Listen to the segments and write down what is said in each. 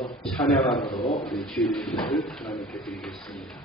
이어서 찬양함으로 우리 주일 예배를 하나님께 드리겠습니다.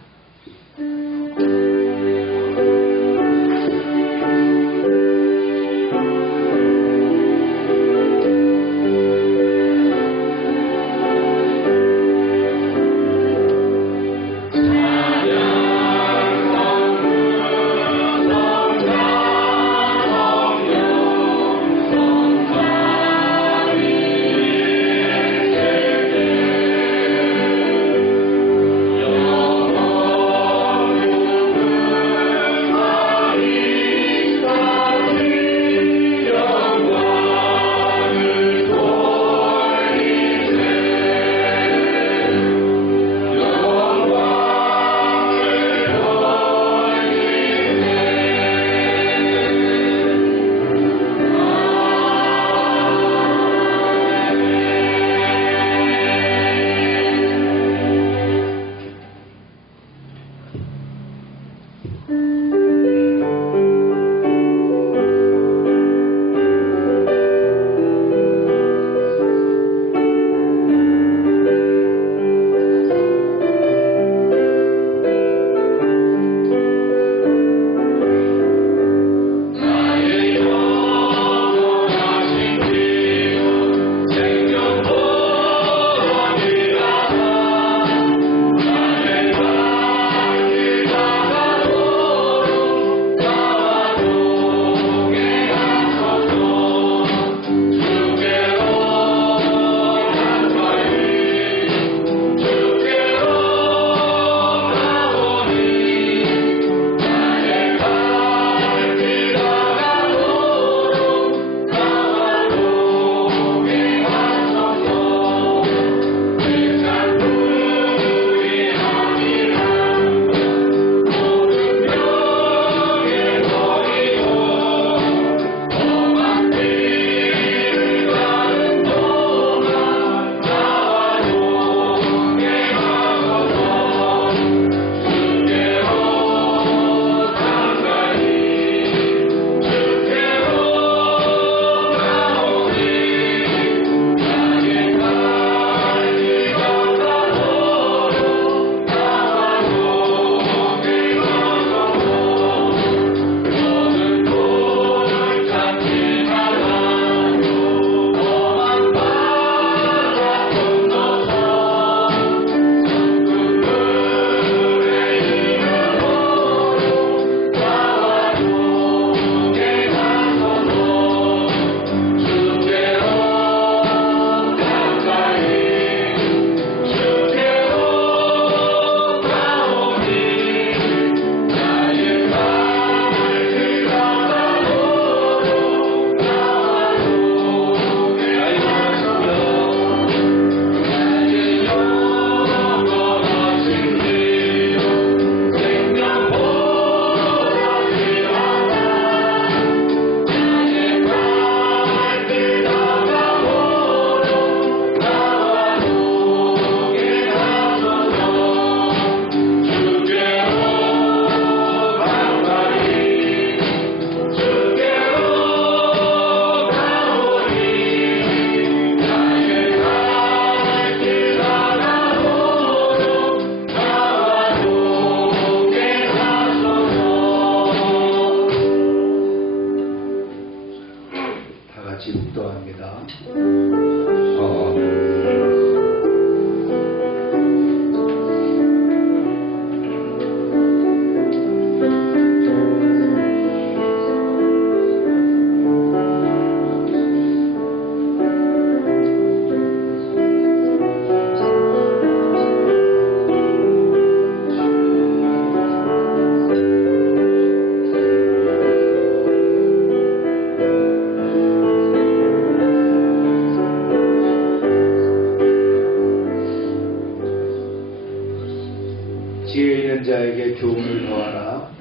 자에게 교훈을 더하라.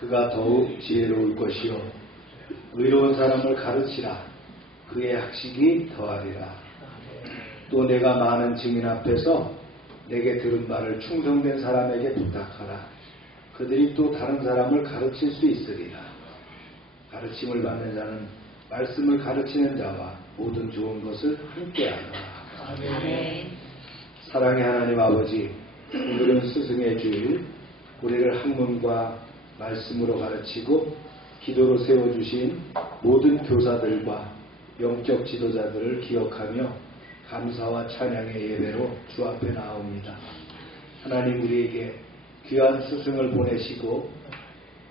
그가 더욱 지혜로울 것이요 의로운 사람을 가르치라. 그의 학식이 더하리라. 또 내가 많은 증인 앞에서 내게 들은 말을 충성된 사람에게 부탁하라. 그들이 또 다른 사람을 가르칠 수 있으리라. 가르침을 받는 자는 말씀을 가르치는 자와 모든 좋은 것을 함께하라. 아멘. 사랑의 하나님 아버지, 오늘은 스승의 주일, 우리를 학문과 말씀으로 가르치고 기도로 세워주신 모든 교사들과 영적 지도자들을 기억하며 감사와 찬양의 예배로 주 앞에 나옵니다. 하나님, 우리에게 귀한 스승을 보내시고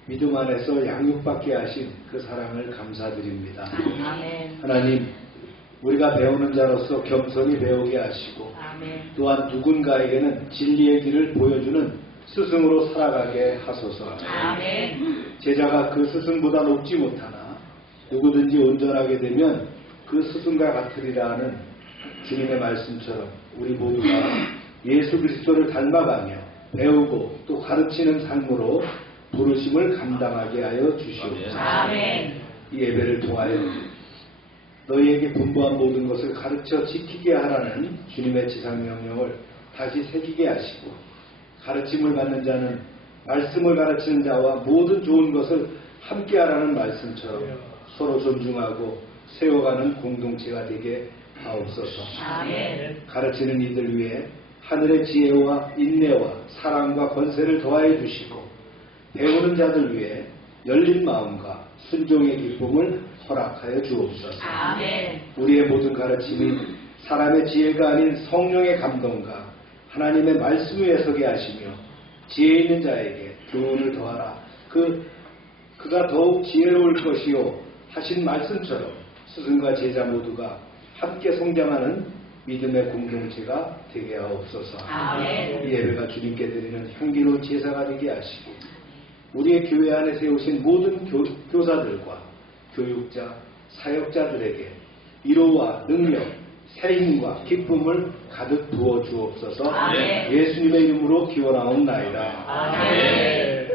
믿음 안에서 양육받게 하신 그 사랑을 감사드립니다. 아멘. 하나님, 우리가 배우는 자로서 겸손히 배우게 하시고 아멘. 또한 누군가에게는 진리의 길을 보여주는 스승으로 살아가게 하소서. 아멘. 제자가 그 스승보다 높지 못하나 누구든지 온전하게 되면 그 스승과 같으리라 하는 주님의 말씀처럼 우리 모두가 예수 그리스도를 닮아가며 배우고 또 가르치는 삶으로 부르심을 감당하게 하여 주시옵소서. 아멘. 이 예배를 통하여 너희에게 분부한 모든 것을 가르쳐 지키게 하라는 주님의 지상명령을 다시 새기게 하시고, 가르침을 받는 자는 말씀을 가르치는 자와 모든 좋은 것을 함께 하라는 말씀처럼 서로 존중하고 세워가는 공동체가 되게 하옵소서. 아멘. 가르치는 이들 위해 하늘의 지혜와 인내와 사랑과 권세를 더하여 주시고, 배우는 자들 위해 열린 마음과 순종의 기쁨을 허락하여 주옵소서. 아멘. 우리의 모든 가르침이 사람의 지혜가 아닌 성령의 감동과 하나님의 말씀 위에 서게 하시며, 지혜 있는 자에게 교훈을 더하라. 그가 더욱 지혜로울 것이요 하신 말씀처럼 스승과 제자 모두가 함께 성장하는 믿음의 공동체가 되게 하옵소서. 아멘. 이 예배가 주님께 드리는 향기로운 제사가 되게 하시고, 우리의 교회 안에 세우신 모든 교사들과 교육자, 사역자들에게 위로와 능력, 새 힘과 기쁨을 가득 부어 주옵소서. 아멘. 예수님의 이름으로 기원하옵나이다. 아멘.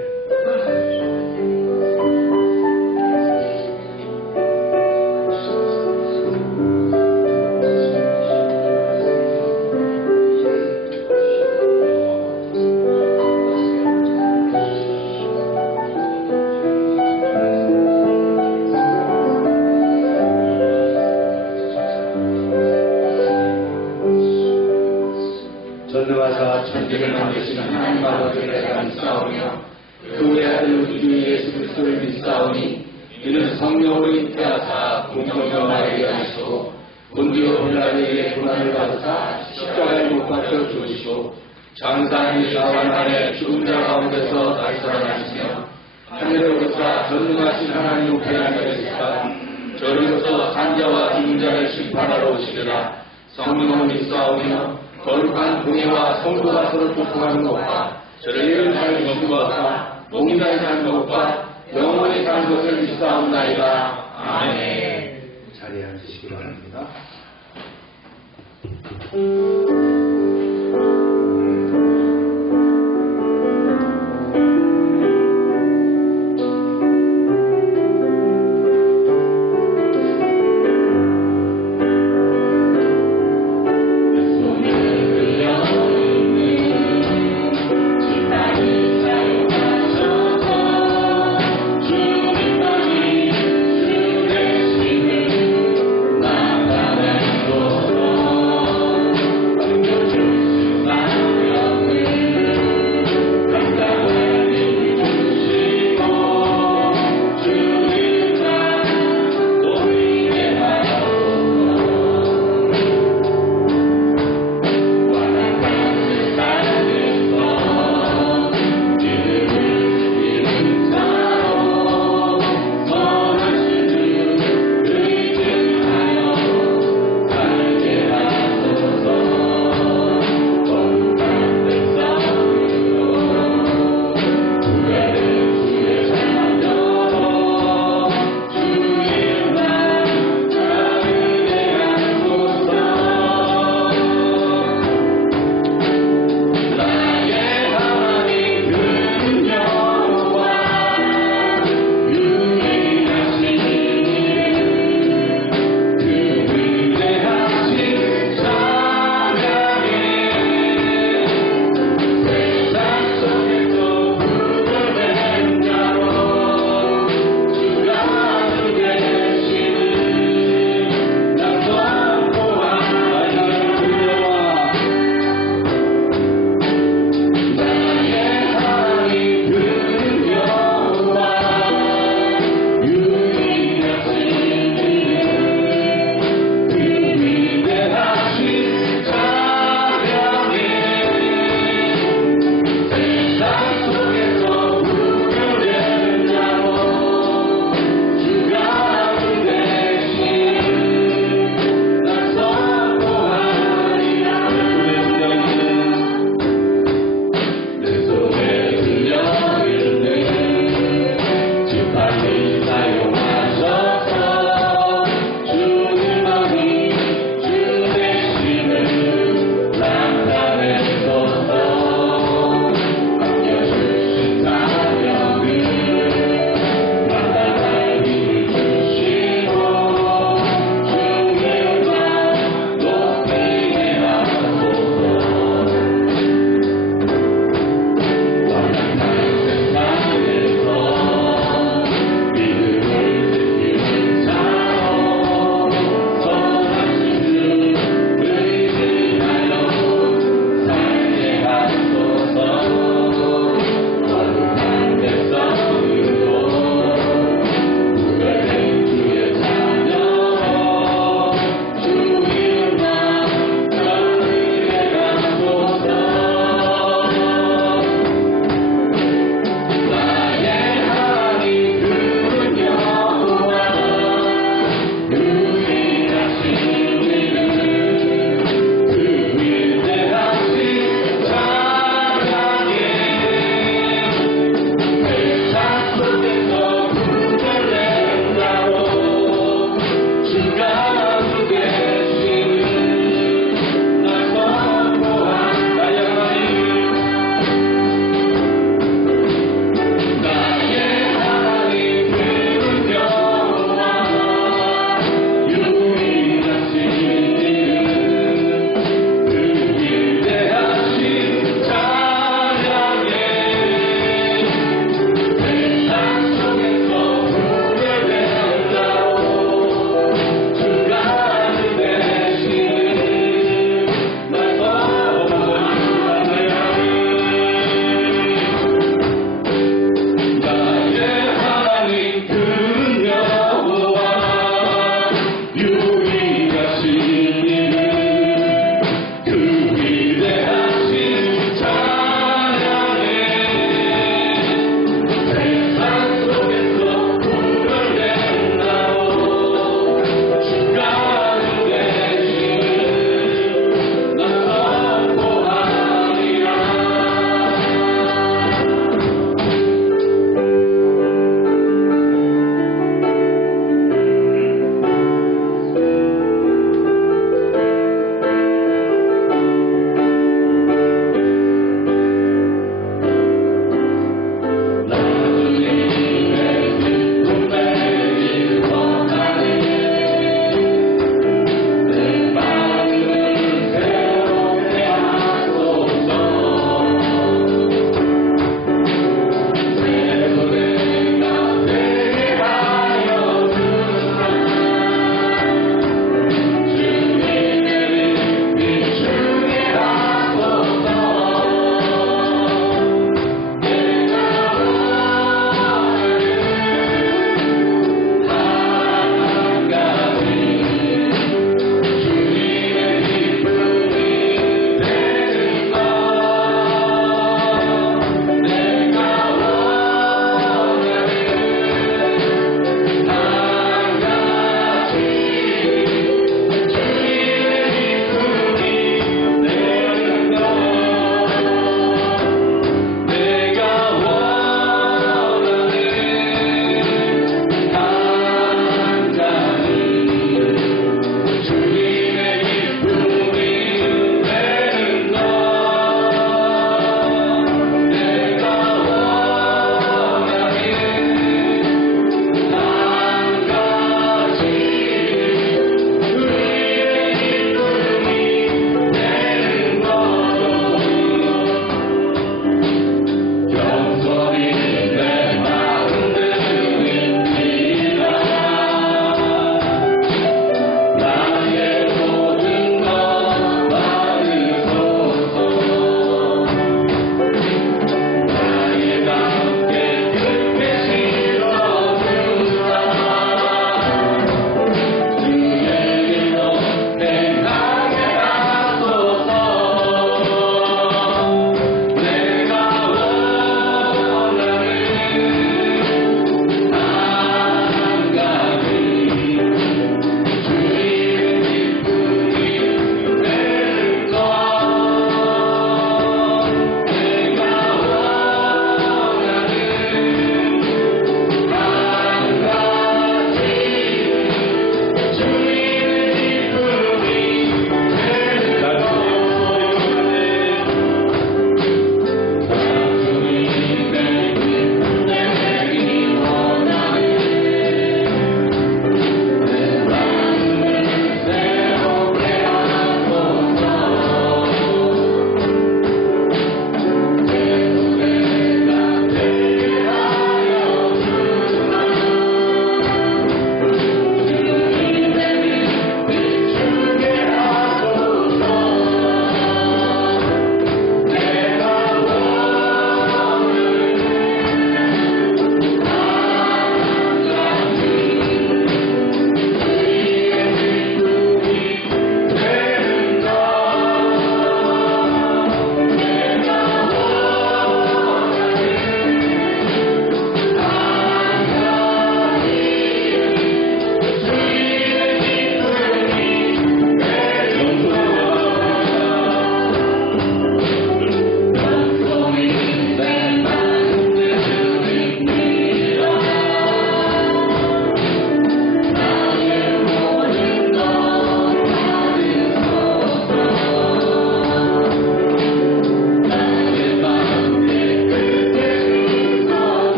전능하사 천지를 만드신 하나님 아버지를 내가 믿사오며 그 우리 아들 우리 주 예수 그리스도를 믿사오니, 이는 성령으로 잉태하사 공성과 마리아에게 하시고 본디오 빌라도에 의해 고난을 받으사 십자가에 못 박혀 죽으시고 장사한 사흘 만에 죽은 자 가운데서 다시 살아나시며 하늘에 오르사 전능하신 하나님 우편에 앉으시사 저리로서 산자와 죽은 자를 심판하러 오시리라. 성령을 믿사오며 거룩한 공예와 성도가 서로 교통하는 것과 죄를 사는 것과 몸이가 사는 것과 영원히 사는 것을 믿사옵나이다. 아멘. 자리에 앉으시기 바랍니다.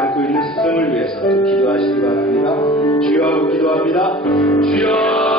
안고 있는 스승을 위해서 또 기도하시기 바랍니다. 주여 하고 기도합니다. 주여.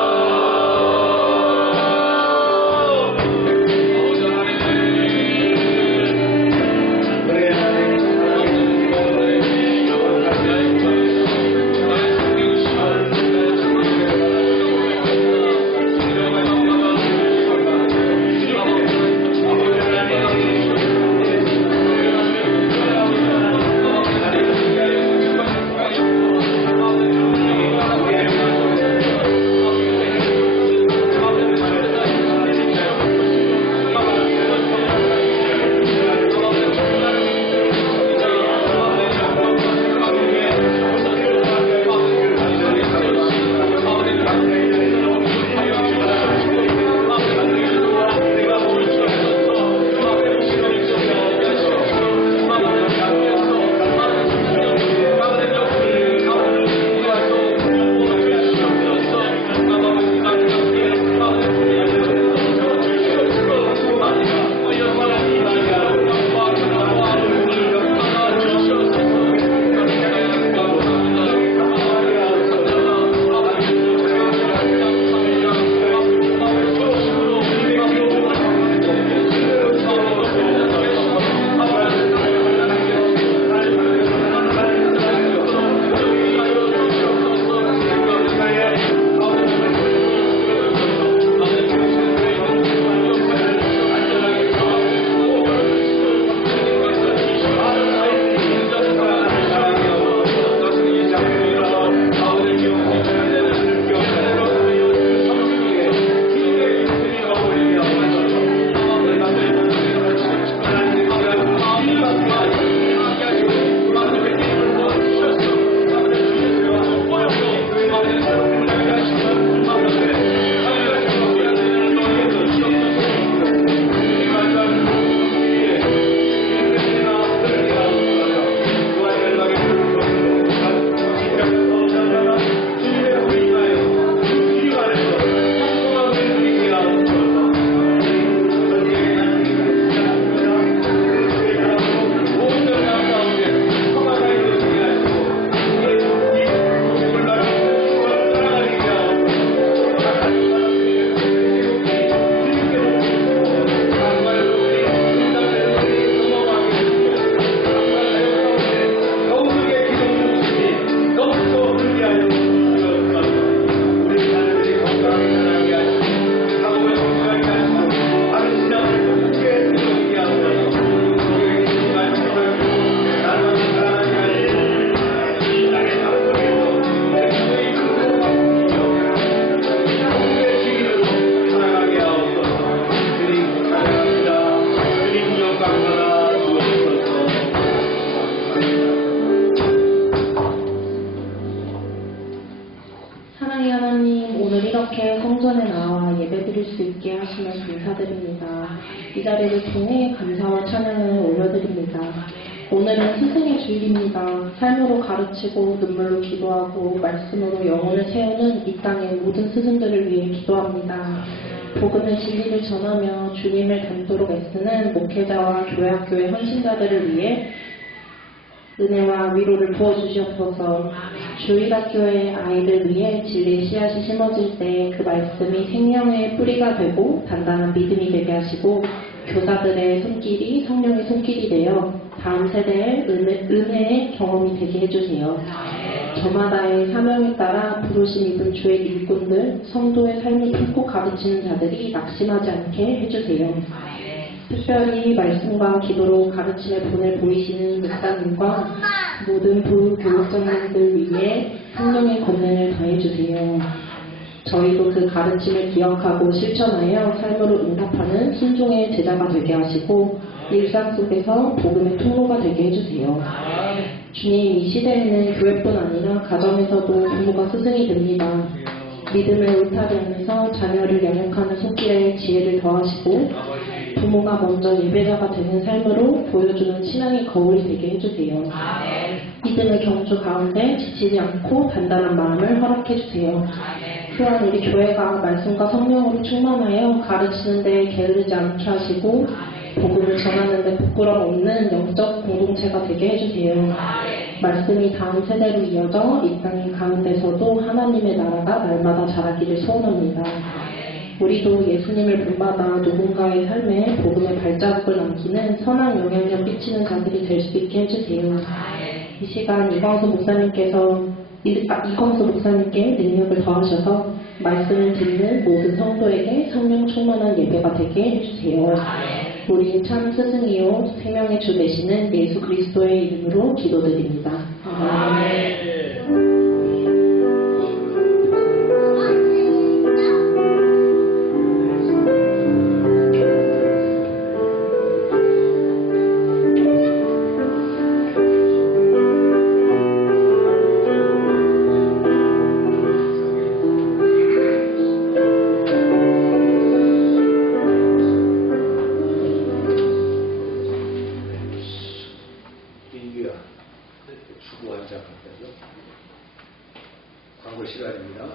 이렇게 성전에 나와 예배드릴 수 있게 하시며 감사드립니다. 이 자리를 통해 감사와 찬양을 올려드립니다. 오늘은 스승의 주일입니다. 삶으로 가르치고 눈물로 기도하고 말씀으로 영혼을 세우는 이 땅의 모든 스승들을 위해 기도합니다. 복음의 진리를 전하며 주님을 닮도록 애쓰는 목회자와 교회학교의 헌신자들을 위해 은혜와 위로를 부어주시옵소서. 주일학교의 아이들 위해 진리의 씨앗이 심어질 때 그 말씀이 생명의 뿌리가 되고 단단한 믿음이 되게 하시고 교사들의 손길이 성령의 손길이 되어 다음 세대의 은혜의 경험이 되게 해주세요. 저마다의 사명에 따라 부르심 입은 주의 일꾼들, 성도의 삶을 품고 가르치는 자들이 낙심하지 않게 해주세요. 특별히 말씀과 기도로 가르침의 본을 보이시는 목사님과 모든 부교육장님들 위해 성령의 권능을 더해주세요. 저희도 그 가르침을 기억하고 실천하여 삶으로 응답하는 순종의 제자가 되게 하시고 일상 속에서 복음의 통로가 되게 해주세요. 주님, 이 시대에는 교회뿐 아니라 가정에서도 부모가 스승이 됩니다. 믿음의 울타리 안에서 자녀를 양육하는 손길에 지혜를 더하시고 부모가 먼저 예배자가 되는 삶으로 보여주는 신앙의 거울이 되게 해주세요. 믿음의 경주 가운데 지치지 않고 단단한 마음을 허락해주세요. 또한 우리 교회가 말씀과 성령으로 충만하여 가르치는 데 게으르지 않게 하시고 복음을 전하는 데 부끄럼 없는 영적 공동체가 되게 해주세요. 말씀이 다음 세대로 이어져 이 땅 가운데서도 하나님의 나라가 날마다 자라기를 소원합니다. 우리도 예수님을 본받아 누군가의 삶에 복음의 발자국을 남기는 선한 영향력 끼치는 자들이 될 수 있게 해주세요. 이 시간 이광수 목사님께 능력을 더하셔서 말씀을 듣는 모든 성도에게 성령 충만한 예배가 되게 해주세요. 우리 참 스승이요 생명의 주 되시는 예수 그리스도의 이름으로 기도드립니다. 아멘. 주고 한 장 갖다죠. 광고 시간입니다.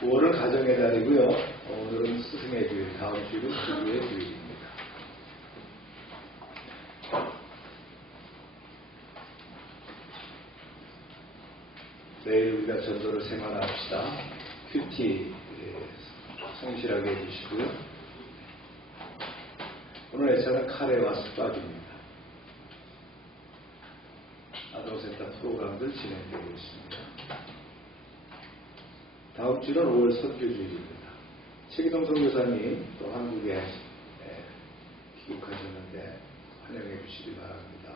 5월은 가정의 달이고요. 오늘은 스승의 주일, 다음 주일은 주부의 주일입니다. 내일 우리가 전도를 생활합시다. 큐티 성실하게 해주시고요. 오늘 애차는 카레와 스파입니다. 아동센터 프로그램들 진행되고 있습니다. 다음 주는 5월 선교주일입니다. 최기동 선교사님 또 한국에 귀국하셨는데 환영해 주시기 바랍니다.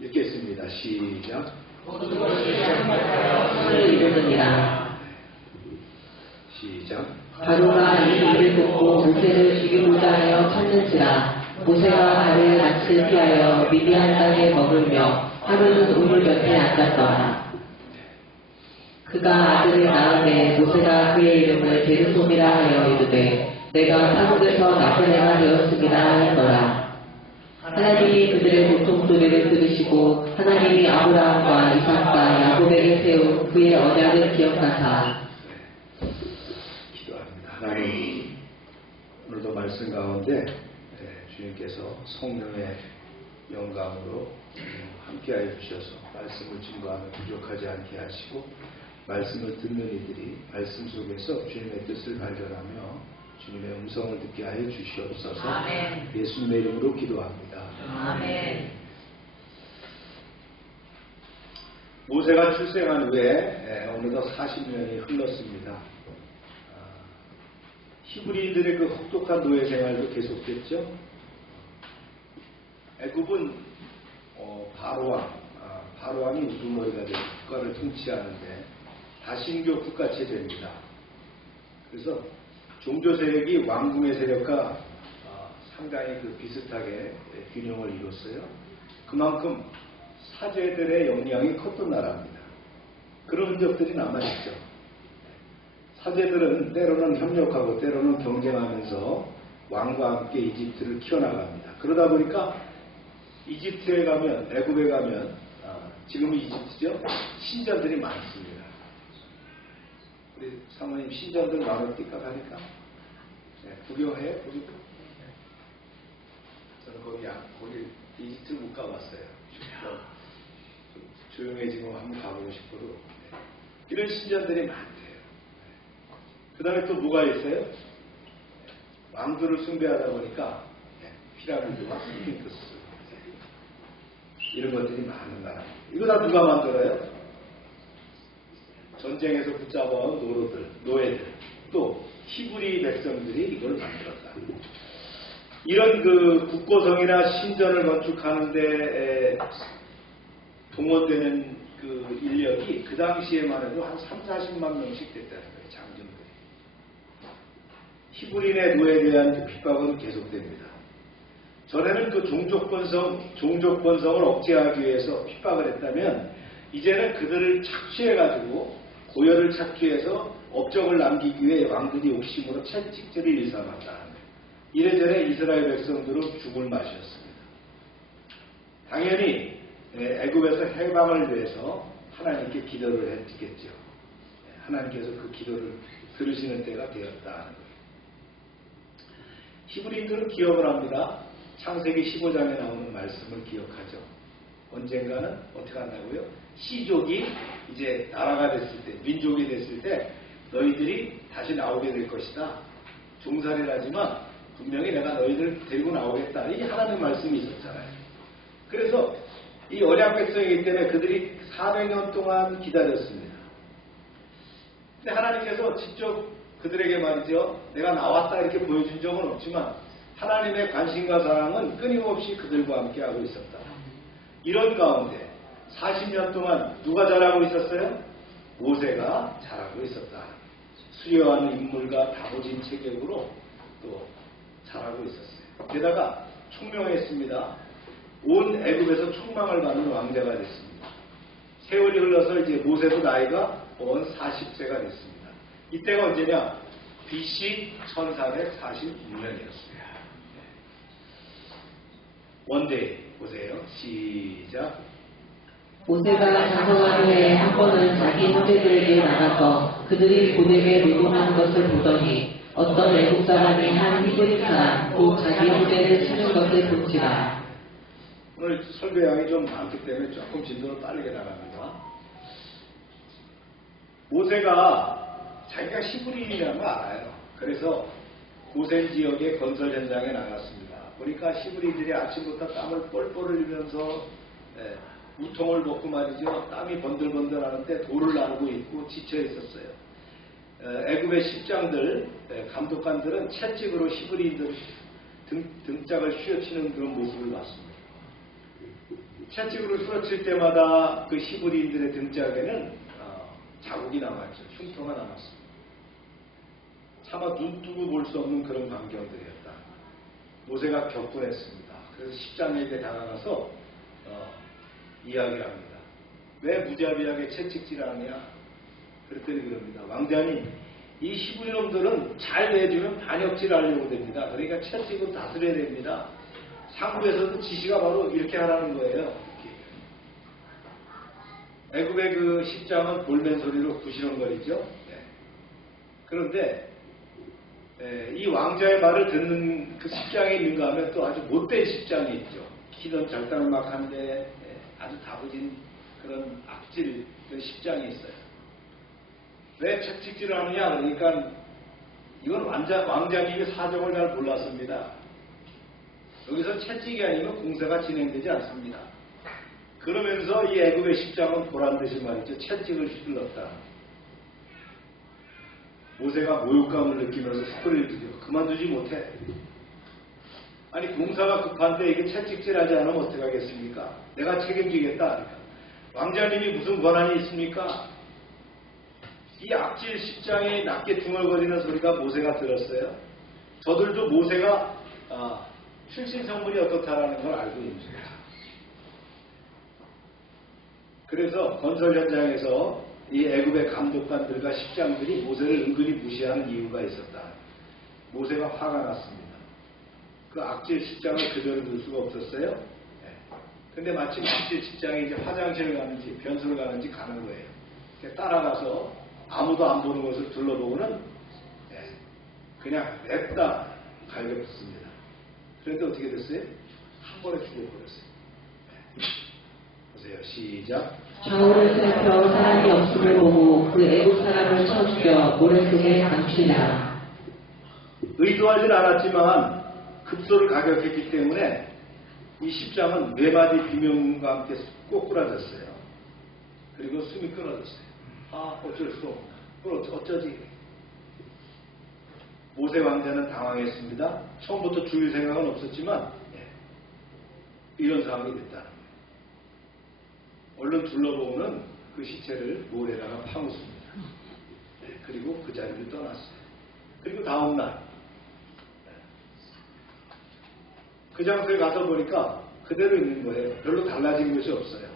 읽겠습니다. 시작. 오늘 이르느니라. 시작. 바로가 이 일을 듣고 모세를 죽이고자 하여 찾는지라. 모세가 발을 낯을 피하여 미디안 땅에 머물며 하루는 우물 곁에 앉았더라. 그가 아들을 낳음에 모세가 그의 이름을 게르솜이라 하여 이르되 내가 타국에서 나쁜 애가 되었음이라 하였더라. 하나님이 그들의 고통 소리를 들으시고 하나님이 아브라함과 이삭과 야곱에게 세운 그의 언약을 기억하사. 기도합니다. 하나님, 오늘도 말씀 가운데 주님께서 성령의 영감으로 함께하여 주셔서 말씀을 증거하며 부족하지 않게 하시고 말씀을 듣는 이들이 말씀 속에서 주님의 뜻을 발견하며 주님의 음성을 듣게 하여 주시옵소서. 아멘. 예수님의 이름으로 기도합니다. 아멘. 모세가 출생한 후에 어느덧 40년이 흘렀습니다. 히브리인들의 그 혹독한 노예 생활도 계속됐죠. 애굽은 바로왕이 우두머리가 되어 국가를 통치하는데 다신교 국가 체제입니다. 그래서 종교 세력이 왕궁의 세력과 상당히 그 비슷하게 균형을 이뤘어요. 그만큼 사제들의 역량이 컸던 나라입니다. 그런 흔적들이 남아있죠. 사제들은 때로는 협력하고 때로는 경쟁하면서 왕과 함께 이집트를 키워나갑니다. 그러다 보니까 이집트에 가면, 애굽에 가면 지금은 이집트죠. 신전들이 많습니다. 우리 사모님 신전들 많으니까 가니까 구경해요. 저는 거기 이집트 못 가봤어요. 조용해지고 한번 가보고 싶어도 이런 신전들이 많대요. 그 다음에 또 뭐가 있어요? 왕들을 숭배하다 보니까 피라미드와 스핑크스 이런 것들이 많은 나라. 이거 다 누가 만들어요? 전쟁에서 붙잡아온 노예들, 또 히브리 백성들이 이걸 만들었다. 이런 그 국고성이나 신전을 건축하는데 동원되는 그 인력이 그 당시에만 해도 한 3-40만 명씩 됐다는 거예요. 장정들이. 히브리인의 노예에 대한 핍박은 계속됩니다. 전에는 그 종족권성을 억제하기 위해서 핍박을 했다면 이제는 그들을 착취해가지고 고열을 찾기 위해서 업적을 남기기 위해 왕들이 욕심으로 채찍질을 일삼았다는 거예요. 이래저래 이스라엘 백성들은 죽을 맛이었습니다. 당연히 애굽에서 해방을 위해서 하나님께 기도를 했겠죠. 하나님께서 그 기도를 들으시는 때가 되었다는 거예요. 히브리인들은 기억을 합니다. 창세기 15장에 나오는 말씀을 기억하죠. 언젠가는 어떻게 한다고요? 시족이 이제 나라가 됐을 때, 민족이 됐을 때 너희들이 다시 나오게 될 것이다. 종살이라지만 분명히 내가 너희들 데리고 나오겠다. 이게 하나님의 말씀이 있었잖아요. 그래서 이 언약 백성이기 때문에 그들이 400년 동안 기다렸습니다. 근데 하나님께서 직접 그들에게 말이죠. 내가 나왔다 이렇게 보여준 적은 없지만 하나님의 관심과 사랑은 끊임없이 그들과 함께하고 있었다. 이런 가운데 40년 동안 누가 자라고 있었어요? 모세가 자라고 있었다. 수려한 인물과 다부진 체격으로 또 자라고 있었어요. 게다가 총명했습니다. 온 애굽에서 총망을 받는 왕자가 됐습니다. 세월이 흘러서 이제 모세도 나이가 온 40세가 됐습니다. 이때가 언제냐? BC 1446년이었습니다. 원데이 보세요. 시작. 모세가 장성한 후에 한 번은 자기 형제들에게 나가서 그들이 고되게 노동하는 것을 보더니 어떤 애국 사람이 한 히브리 사람 곧 자기 형제를 치는 것을 본지라. 오늘 설교량이 좀 많기 때문에 조금 진도를 빠르게 나갑니다. 모세가 자기가 히브리인이라는 거 알아요. 그래서 고센 지역의 건설 현장에 나갔습니다. 보니까 히브리들이 아침부터 땀을 뻘뻘 흘리면서 우통을 벗고 말이죠. 땀이 번들번들 하는데 돌을 나르고 있고 지쳐 있었어요. 애굽의 십장들, 감독관들은 채찍으로 히브리인들 등짝을 휘어치는 그런 모습을 봤습니다. 채찍으로 휘어칠 때마다 그 히브리인들의 등짝에는 자국이 남았죠. 흉터가 남았습니다. 차마 눈 뜨고 볼 수 없는 그런 광경들이었다. 모세가 격분했습니다. 그래서 십장에게 다가가서 이야기를 합니다. 왜 무자비하게 채찍질하느냐? 그랬더니 그럽니다. 왕자님, 이 히브리 놈들은 잘 내주면 반역질하려고 됩니다. 그러니까 채찍으로 다스려야 됩니다. 상부에서도 지시가 바로 이렇게 하라는 거예요. 애굽의 그 십장은 볼멘 소리로 부시렁거리죠. 네. 그런데 이 왕자의 말을 듣는 그 십장이 있는가 하면 또 아주 못된 십장이 있죠. 키는 절단막한데 아주 다부진 그런 악질 그 십장이 있어요. 왜 채찍질을 하느냐? 그러니까 이건 왕자님이 사정을 잘 몰랐습니다. 여기서 채찍이 아니면 공사가 진행되지 않습니다. 그러면서 이 애굽의 십장은 보란듯이 말이죠. 채찍을 휘둘렀다. 모세가 모욕감을 느끼면서 소리를 지르고 그만두지 못해. 아니 공사가 급한데 이게 채찍질하지 않으면 어떡하겠습니까? 내가 책임지겠다. 그러니까. 왕자님이 무슨 권한이 있습니까? 이 악질 십장이 낮게 중얼거리는 소리가 모세가 들었어요. 저들도 모세가 출신 성분이 어떻다라는 걸 알고 있습니다. 그래서 건설 현장에서 이 애굽의 감독관들과 십장들이 모세를 은근히 무시하는 이유가 있었다. 모세가 화가 났습니다. 그 악질 십장을 그대로 둘 수가 없었어요. 근데 마침 악질 십장이 이제 화장실을 가는지 변소를 가는지 가는 거예요. 따라가서 아무도 안 보는 것을 둘러보고는 그냥 냅다 갈겨붙습니다. 그런데 어떻게 됐어요? 한 번에 죽어버렸어요. 보세요. 시작. 좌우를 살펴 사람이 없음을 보고 그 애국 사람을 쳐 죽여 모래 속에 감추니라. 의도하진 않았지만 급소를 가격했기 때문에 이 십장은 네 마디 비명과 함께 꼬꾸라졌어요. 그리고 숨이 끊어졌어요. 어쩔 수 없다. 그걸 어쩌지? 모세 왕자는 당황했습니다. 처음부터 죽일 생각은 없었지만 이런 상황이 됐다. 얼른 둘러보고는 그 시체를 모래다가 파묻습니다. 그리고 그 자리를 떠났어요. 그리고 다음날 그 장소에 가서 보니까 그대로 있는 거예요. 별로 달라진 것이 없어요.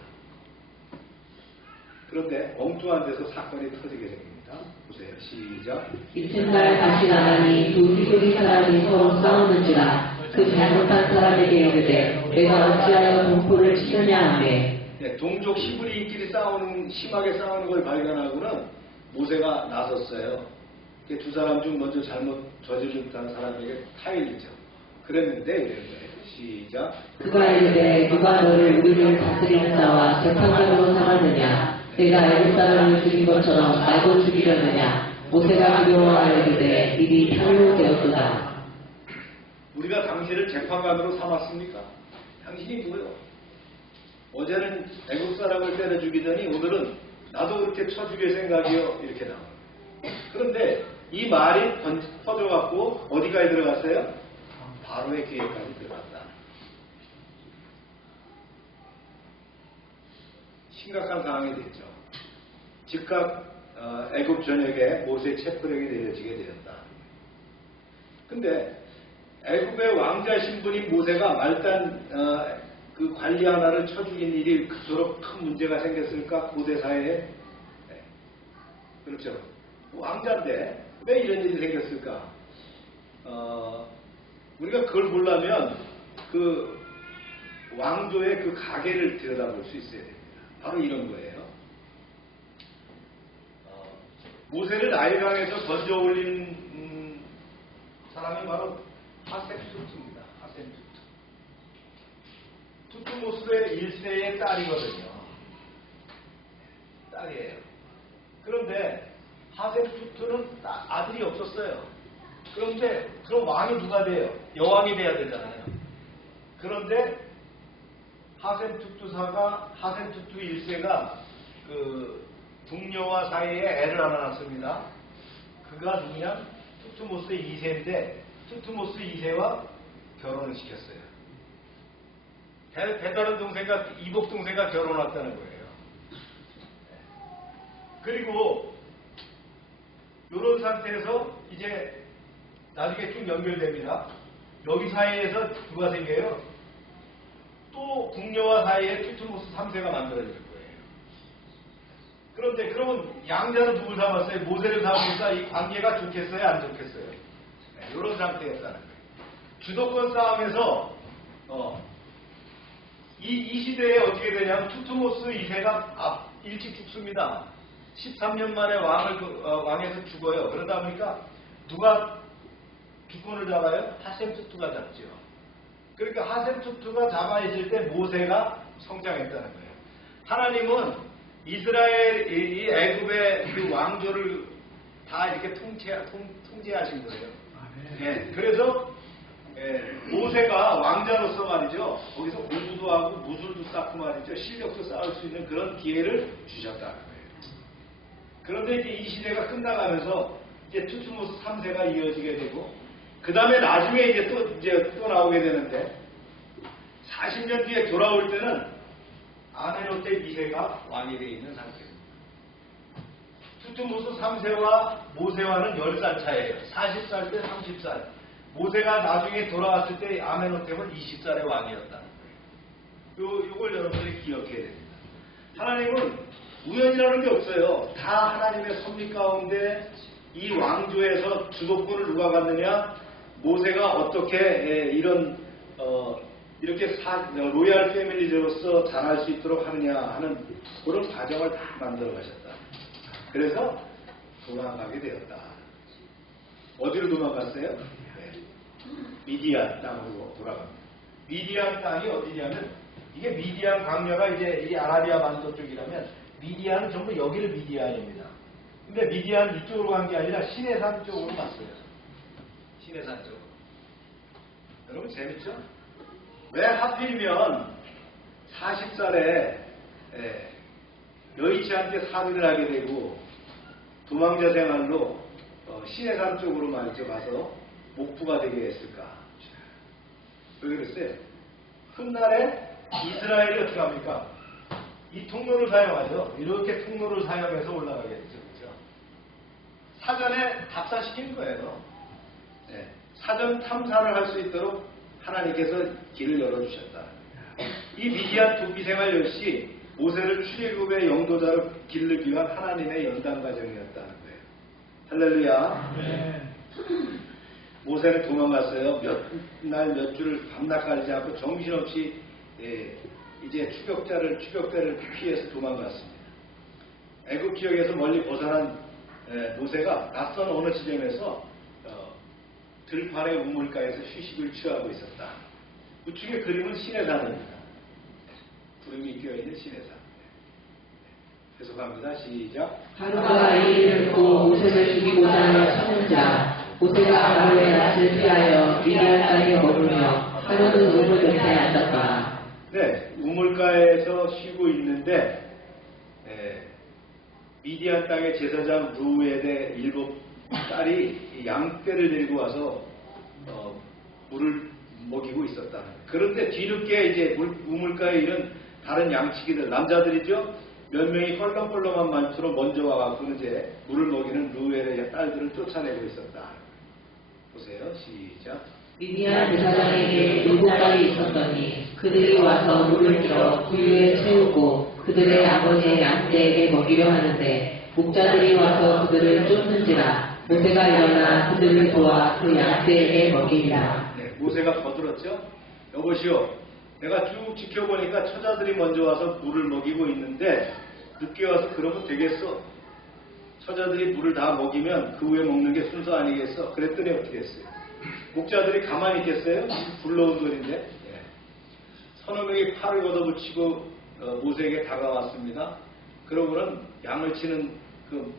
그런데 엉뚱한 데서 사건이 터지게 됩니다. 보세요. 시작. 이튿날 다시 나가니 두 히브리 사람이 서로 싸우는지라 그 잘못한 사람에게 이르되 내가 어찌하여 동포를 치느냐 하매 동족 히브리인끼리 심하게 싸우는 걸 발견하고는 모세가 나섰어요. 두 사람 중 먼저 잘못 저지른 사람에게 타일이죠. 그랬는데 이런 거예요. 시작. 그가 이르되 누가 너를 우리를 다스리는 자와 재판장으로 삼았느냐? 내가 애굽 사람을 죽인 것처럼 나도 죽이려느냐? 모세가 두려워하여 이르되 일이 탈로 되었도다. 우리가 당신을 재판관으로 삼았습니까? 당신이 누구요? 어제는 애국 사람을 때려 죽이더니 오늘은 나도 그렇게 쳐 죽일 생각이요. 이렇게 나와요. 그런데 이 말이 퍼져갖고 어디까지 들어갔어요? 바로의 귀에까지 들어갔다. 심각한 상황이 됐죠. 즉각 애굽 전역에 모세 체포령이 내려지게 되었다. 근데 애굽의 왕자 신분인 모세가 말단 그 관리 하나를 쳐 죽인 일이 그토록 큰 문제가 생겼을까? 고대 사회에. 네. 그렇죠. 왕자인데 왜 이런 일이 생겼을까? 우리가 그걸 보려면 그 왕조의 그 가계를 들여다볼 수 있어야 됩니다. 바로 이런 거예요. 모세를 나일강에서 던져 올린 사람이 바로 하셈투투입니다. 하셈투투. 투투모스의 1세의 딸이거든요. 딸이에요. 그런데 하셈투투는 아들이 없었어요. 그런데 그럼 왕이 누가 돼요? 여왕이 돼야 되잖아요. 그런데 하셈투투 1세가 그 궁녀와 사이에 애를 하나 낳습니다. 그가 누구냐? 투투모스 2세인데 투투모스 2세와 결혼을 시켰어요. 배다른 동생과 이복 동생과 결혼했다는 거예요. 그리고 이런 상태에서 이제 나중에 쭉 연결됩니다. 여기 사이에서 누가 생겨요? 또 궁녀와 사이에 투투모스 3세가 만들어질 거예요. 그런데 그러면 양자는 누굴 삼았어요? 모세를 삼으니까 이 관계가 좋겠어요? 안 좋겠어요? 네, 이런 상태였다는 거예요. 주도권 싸움에서 이 시대에 어떻게 되냐면 투투모스 2세가 일찍 죽습니다. 13년 만에 왕에서 죽어요. 그러다 보니까 누가 주권을 잡아요? 하셈투투가 잡죠. 그러니까 하셈투투가 잡아 있을 때 모세가 성장했다는 거예요. 하나님은 이스라엘, 이 애굽의 그 왕조를 다 이렇게 통제하신 거예요. 네, 그래서 모세가 왕자로서 말이죠. 거기서 공부도 하고 무술도 쌓고 말이죠. 실력도 쌓을 수 있는 그런 기회를 주셨다는 거예요. 그런데 이제 이 시대가 끝나가면서 이제 투투모스 3세가 이어지게 되고, 그 다음에 나중에 이제 또 나오게 되는데, 40년 뒤에 돌아올 때는 아메노테 2세가 왕이 되어 있는 상태입니다. 투투모스 3세와 모세와는 10살 차이에요. 40살 때 30살. 모세가 나중에 돌아왔을 때 아메노테는 20살의 왕이었다는 거예요. 이걸 여러분들이 기억해야 됩니다. 하나님은 우연이라는 게 없어요. 다 하나님의 섭리 가운데 이 왕조에서 주도권을 누가 갖느냐, 모세가 어떻게 이렇게 로얄 패밀리로서 자랄 수 있도록 하느냐 하는 그런 과정을 다 만들어 가셨다. 그래서 도망가게 되었다. 어디로 도망갔어요? 미디안 땅으로 돌아갑니다. 미디안 땅이 어디냐면, 이게 미디안 광야가 이제 이 아라비아 반도 쪽이라면 미디안은 전부 여기를 미디안입니다. 근데 미디안 이쪽으로 간 게 아니라 시내산 쪽으로 갔어요. 시내산 쪽으로. 여러분 재밌죠? 왜 하필이면 40살에 여의치 않게 사비를 하게 되고 도망자 생활로 시내산 쪽으로 말이죠 가서 목부가 되게 했을까? 왜 그랬어요? 훗날에 이스라엘이 어떻게 합니까? 이 통로를 사용하죠. 이렇게 통로를 사용해서 올라가게 되죠. 그렇죠? 사전에 답사시킨 거예요. 네. 사전 탐사를 할 수 있도록 하나님께서 길을 열어주셨다. 이 미디안 도피 생활 역시 모세를 출애굽의 영도자로 기르기 위한 하나님의 연단 과정이었다는 거예요. 할렐루야. 네. 모세는 도망갔어요. 몇 날 몇 주를 밤낮 가리지 않고 정신없이 이제 추격자를 피해서 도망갔습니다. 애굽 지역에서 멀리 벗어난 모세가 낯선 어느 지점에서 들판의 우물가에서 휴식을 취하고 있었다. 우측의 그림은 시내산입니다. 구름이 끼어있는 시내산. 계속합니다. 시작. 바로가 이를 듣고 모세를 죽이고자 하여 쳤는지라 모세가 바로의 낯을 피하여 미디안 땅에 머물며 바로는 우물 곁에 앉았더라. 네, 우물가에서 쉬고 있는데 미디안 땅의 제사장 루엘의 7딸이 양떼를 들고 와서 물을 먹이고 있었다. 그런데 뒤늦게 이제 우물가에 있는 다른 양치기들, 남자들이죠. 몇 명이 헐렁헐렁한 말투로 먼저 와갖고 이제 물을 먹이는 루엘의 딸들을 쫓아내고 있었다. 보세요. 시작. 미디안 제사장에게 7딸이 있었더니 그들이 와서 물을 길어 구유에 채우고 그들의 아버지의 양떼에게 먹이려 하는데 목자들이 와서 그들을 쫓는지라 모세가 일어나 그들을 도와 그 양떼에게 먹이니라. 네, 모세가 거들었죠. 여보시오, 내가 쭉 지켜보니까 처자들이 먼저 와서 물을 먹이고 있는데 늦게 와서 그러면 되겠어? 처자들이 물을 다 먹이면 그 후에 먹는 게 순서 아니겠어? 그랬더니 어떻게 했어요? 목자들이 가만히 있겠어요? 불러온 소리인데. 예. 서너 명이 팔을 걷어붙이고 모세에게 다가왔습니다. 그러고는 양을 치는 그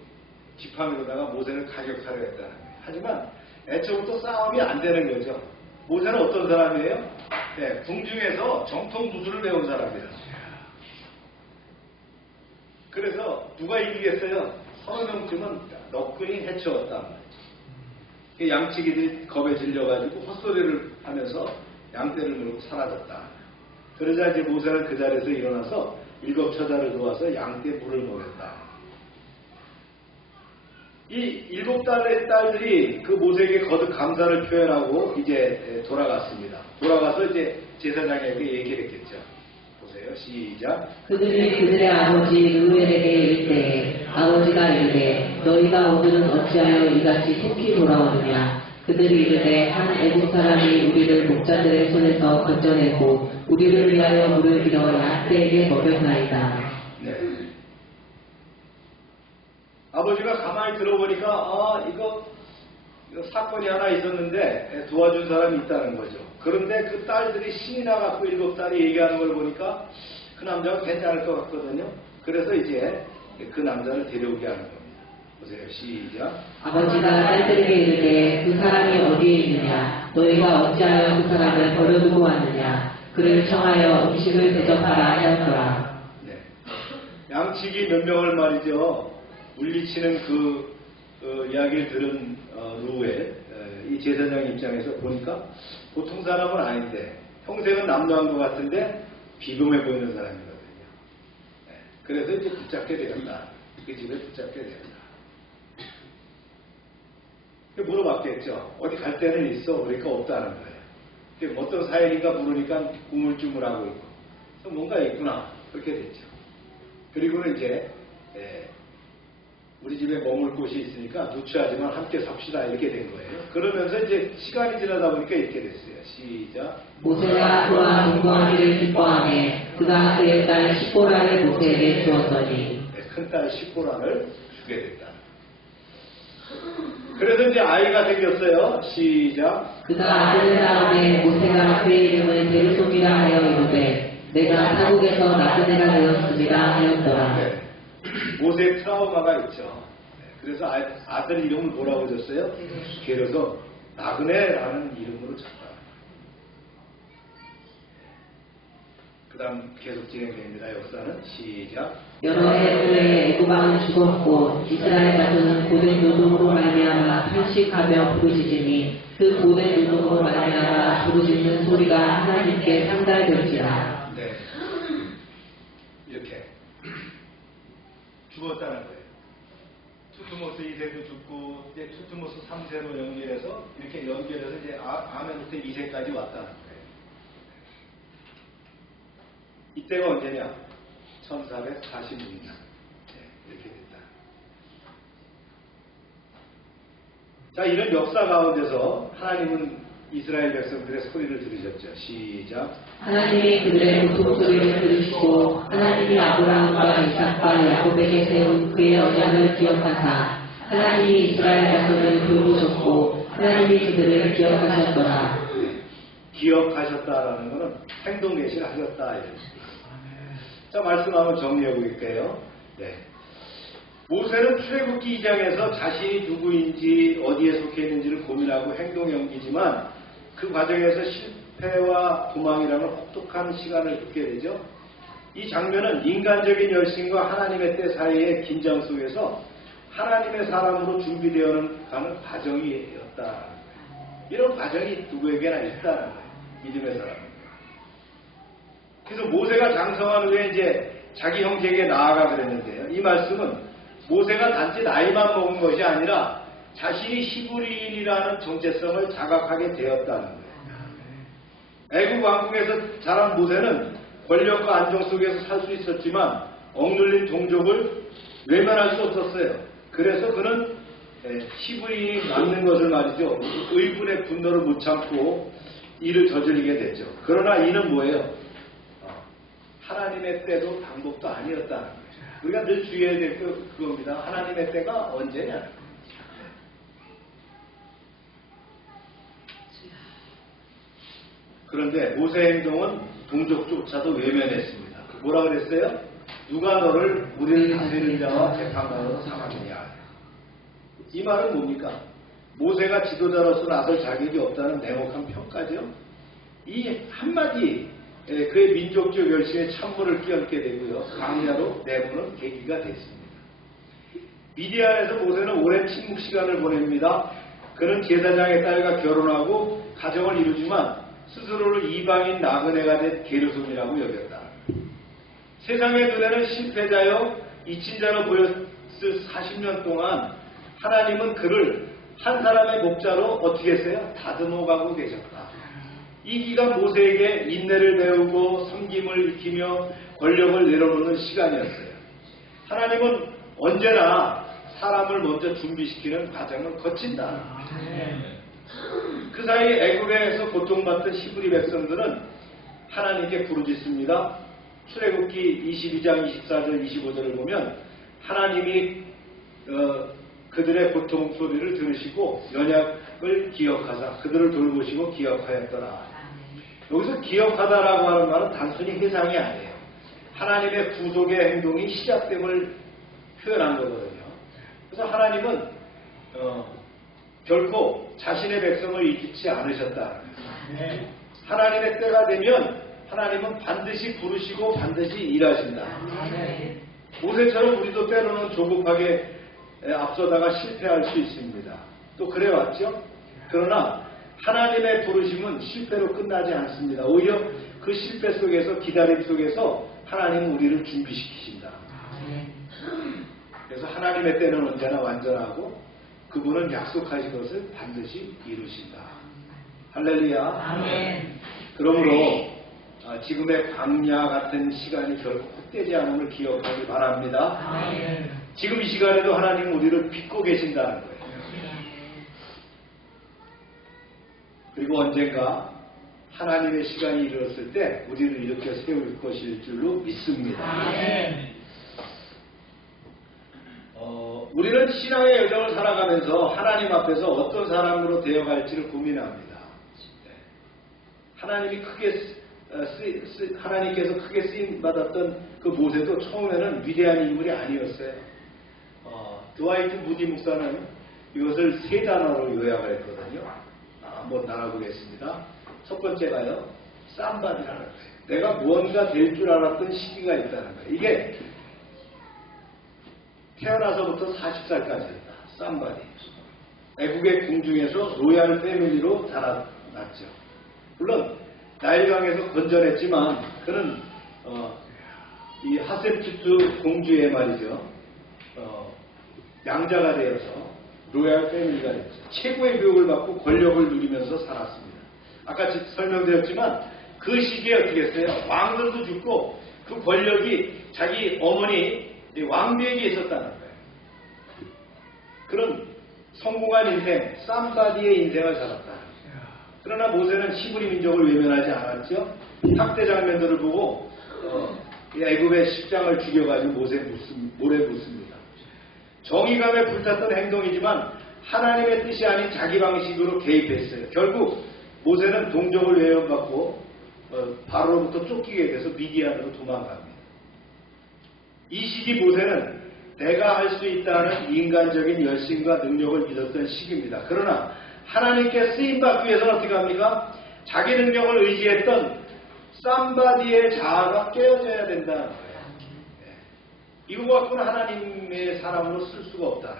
지팡이로다가 모세를 가격하려 했다는 거예요. 하지만 애초부터 싸움이 안 되는 거죠. 모세는 어떤 사람이에요? 네, 궁중에서 정통 무술을 배운 사람이에요. 그래서 누가 이기겠어요? 서너 명쯤은 너끈히 해치웠단 말이에요. 양치기들이 겁에 질려가지고 헛소리를 하면서 양떼를 물고 사라졌다. 그러자 이제 모세는 그 자리에서 일어나서 7 처자를 도와서 양떼 물을 먹였다. 이 7딸들이 그 모세에게 거듭 감사를 표현하고 이제 돌아갔습니다. 돌아가서 이제 제사장에게 얘기를 했겠죠. 보세요. 시작. 그들이 그들의 아버지 루엘에게 이를 때에 아버지가 이르되 너희가 오늘은 어찌하여 이같이 속히 돌아오느냐. 그들이 이르되 한 애국 사람이 우리를 목자들의 손에서 건져내고 우리를 위하여 물을 길어 양떼에게 먹였나이다. 네. 아버지가 가만히 들어보니까 이거 사건이 하나 있었는데 도와준 사람이 있다는 거죠. 그런데 그 딸들이 신이 나갖고 7딸이 얘기하는 걸 보니까 그 남자가 괜찮을 것 같거든요. 그래서 이제 그 남자를 데려오게 하는 겁니다. 보세요. 시작. 아버지가 딸들에게 이르되 그 사람이 어디에 있느냐. 너희가 어찌하여 그 사람을 버려두고 왔느냐. 그를 청하여 음식을 대접하라 하였더라. 네. 양치기 몇 명을 말이죠. 물리치는 그 이야기를 들은 루엘, 이 제사장 입장에서 보니까 보통 사람은 아닌데 평생은 남노한 것 같은데 비범해 보이는 사람이거든요. 네. 그래서 이제 붙잡게 되었다. 그 집에 붙잡게 되었다. 물어봤겠죠. 어디 갈 데는 있어? 그러니까 없다는 거예요. 어떤 사연인가 물으니까 우물쭈물하고 있고 그래서 뭔가 있구나. 그렇게 됐죠. 그리고는 이제 우리 집에 머물 곳이 있으니까 누추하지만 함께 삽시다 이렇게 된 거예요. 그러면서 이제 시간이 지나다 보니까 이렇게 됐어요. 시작. 모세가 그와 동거하기를 기뻐하네. 그가 그의 딸 시보라를 모세에게 주었더니 큰딸 시보라를 주게 됐다. 그래서 이제 아이가 생겼어요. 시작. 그가 아들을 낳으니 모세가 그의 이름을 게르솜이라 하여 이르되 내가 타국에서 낳은 애가 되었습니다 하였더라. 네. 모세 트라우마가 있죠. 네. 그래서 아들 이름을 뭐라고 줬어요? 게르솜. 나그네라는 이름으로 쳤다. 그 다음 계속 진행됩니다. 역사는 시작. 여러 해 후에 애굽 왕은 죽었고 이스라엘 자손은 고된 노동으로 말미암아 탄식하며 부르짖으니 그 고된 노동으로 말미암아 부르짖는 소리가 하나님께 상달될지라. 네. 이렇게 죽었다는 거예요. 투트모스 2세도 죽고 이제 투트모스 3세로 연결해서 이렇게 연결해서 이제 아멘부터 2세까지 왔다는 거예요. 이때가 언제냐? 1446년. 이렇게 됐다. 자, 이런 역사 가운데서 하나님은 이스라엘 백성들의 소리를 들으셨죠. 시작. 하나님이 그들의 고통 소리를 들으시고 하나님이 아브라함과 이삭과 야곱에게 세운 그의 언약을 기억하사 하나님이 이스라엘 자손을 돌보셨고 하나님이 그들을 기억하셨더라. 기억하셨다라는 것은 행동 계시를 하셨다. 자, 말씀 한번 정리해 볼게요. 네. 모세는 출애굽기 2장에서 자신이 누구인지 어디에 속해 있는지를 고민하고 행동 연기지만 그 과정에서 실패와 도망이라는 혹독한 시간을 겪게 되죠. 이 장면은 인간적인 열심과 하나님의 때 사이의 긴장 속에서 하나님의 사람으로 준비되어 가는 과정이었다. 이런 과정이 누구에게나 있다는 거예요. 믿음의 사람. 그래서 모세가 장성한 후에 이제 자기 형제에게 나아가 그랬는데요. 이 말씀은 모세가 단지 나이만 먹은 것이 아니라 자신이 히브리인이라는 정체성을 자각하게 되었다는 거예요. 애굽 왕궁에서 자란 모세는 권력과 안정 속에서 살 수 있었지만 억눌린 동족을 외면할 수 없었어요. 그래서 그는 히브리인이 맞는 것을 말이죠. 의분의 분노를 못 참고 이를 저지르게 됐죠. 그러나 이는 뭐예요? 하나님의 때도 방법도 아니었다는 거예요. 우리가 늘 주의해야 될 그겁니다. 하나님의 때가 언제냐? 그런데 모세의 행동은 동족조차도 외면했습니다. 뭐라 그랬어요? 누가 너를 우리를 다스리는 자와 재판관으로 삼았느냐? 이 말은 뭡니까? 모세가 지도자로서 나설 자격이 없다는 냉혹한 평가죠. 이 한마디 그의 민족적 열심에 찬물을 끼얹게 되고요. 광야로 내보는 계기가 됐습니다. 미디안에서 모세는 오랜 침묵 시간을 보냅니다. 그는 제사장의 딸과 결혼하고 가정을 이루지만 스스로를 이방인 나그네가 된 게르솜이라고 여겼다. 세상의 눈에는 실패자여 이친자로 보였을 40년 동안 하나님은 그를 한 사람의 목자로 어떻게 했어요? 다듬어 가고 계셨다. 이 기간 모세에게 인내를 배우고 섬김을 익히며 권력을 내려놓는 시간이었어요. 하나님은 언제나 사람을 먼저 준비시키는 과정을 거친다. 그 사이 애굽에서 고통받던 히브리 백성들은 하나님께 부르짖습니다. 출애굽기 22장 24절 25절을 보면 하나님이 그들의 고통 소리를 들으시고 연약을 기억하사 그들을 돌보시고 기억하였더라. 여기서 기억하다라고 하는 말은 단순히 회상이 아니에요. 하나님의 구속의 행동이 시작됨을 표현한 거거든요. 그래서 하나님은 결코 자신의 백성을 잊지 않으셨다. 하나님의 때가 되면 하나님은 반드시 부르시고 반드시 일하신다. 모세처럼 우리도 때로는 조급하게 앞서다가 실패할 수 있습니다. 또 그래왔죠. 그러나 하나님의 부르심은 실패로 끝나지 않습니다. 오히려 그 실패 속에서 기다림 속에서 하나님은 우리를 준비시키신다. 그래서 하나님의 때는 언제나 완전하고 그분은 약속하신 것을 반드시 이루신다. 할렐루야. 아멘. 그러므로 지금의 광야 같은 시간이 결코 헛되지 않음을 기억하기 바랍니다. 아멘. 지금 이 시간에도 하나님은 우리를 빚고 계신다는 거예요. 그리고 언젠가 하나님의 시간이 이르렀을 때 우리를 일으켜 세울 것일 줄로 믿습니다. 아멘. 우리는 신앙의 여정을 살아가면서 하나님 앞에서 어떤 사람으로 되어갈지를 고민합니다. 하나님께서 크게 쓰임받았던 그 모세도 처음에는 위대한 인물이 아니었어요. 드와이트 무디 목사는 이것을 세 단어로 요약을 했거든요. 한번 나눠보겠습니다. 첫 번째가요, 쌈바디라는 거예요. 내가 무언가 될 줄 알았던 시기가 있다는 거예요. 이게 태어나서부터 40살까지였다. 쌈바디. 애국의 궁중에서 로얄 패밀리로 자라났죠. 물론 나일강에서 건전했지만 그는 이 하셉투트 공주의 말이죠. 양자가 되어서 로얄 패밀리가 됐죠. 최고의 교육을 받고 권력을 누리면서 살았습니다. 아까 설명드렸지만 그 시기에 어떻게 했어요? 왕들도 죽고 그 권력이 자기 어머니 왕비에게 있었다는 거예요. 그런 성공한 인생, 쌈바디의 인생을 살았다. 그러나 모세는 히브리 민족을 외면하지 않았죠. 학대 장면들을 보고 애굽의 십장을 죽여가지고 모래 묻습니다. 정의감에 불탔던 행동이지만 하나님의 뜻이 아닌 자기 방식으로 개입했어요. 결국 모세는 동족을 외면받고 바로로부터 쫓기게 돼서 미디안으로 도망갑니다. 이 시기 모세는 내가 할 수 있다는 인간적인 열심과 능력을 믿었던 시기입니다. 그러나 하나님께 쓰임받기 위해서는 어떻게 합니까? 자기 능력을 의지했던 쌈바디의 자아가 깨어져야 된다는 거예요. 이거 갖고는 하나님의 사람으로 쓸 수가 없다.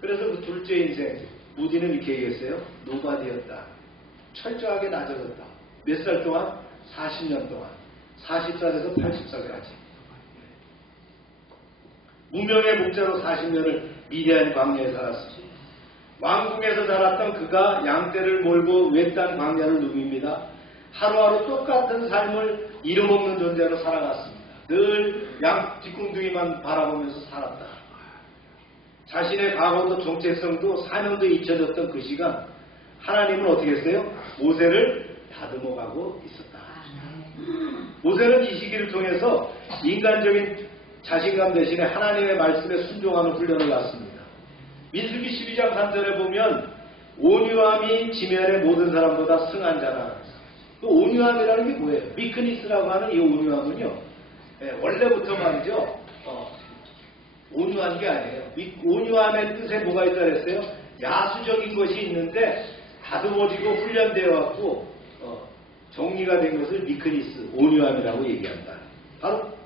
그래서 그 둘째 인생 무디는 이렇게 얘기했어요. 노바디였다. 철저하게 낮아졌다. 몇 살 동안? 40년 동안. 40살에서 80살까지. 무명의 목자로 40년을 미디안 광야에 살았습니다. 왕궁에서 자랐던 그가 양떼를 몰고 외딴 광야를 누빕니다. 하루하루 똑같은 삶을 잃어먹는 존재로 살아갔습니다. 늘 양 뒷궁둥이만 바라보면서 살았다. 자신의 과거도 정체성도 사명도 잊혀졌던 그 시간 하나님은 어떻게 했어요? 모세를 다듬어가고 있었다. 모세는 이 시기를 통해서 인간적인 자신감 대신에 하나님의 말씀에 순종하는 훈련을 갖습니다. 민수기 12장 3절에 보면 온유함이 지면의 모든 사람보다 승한 자라. 그 온유함이라는 게 뭐예요? 미크니스라고 하는 이 온유함은요. 원래부터 말이죠. 온유한 게 아니에요. 온유함의 뜻에 뭐가 있다 그랬어요? 야수적인 것이 있는데 다듬어지고 훈련되어 갖고 정리가 된 것을 미크니스, 온유함이라고 얘기한다. 바로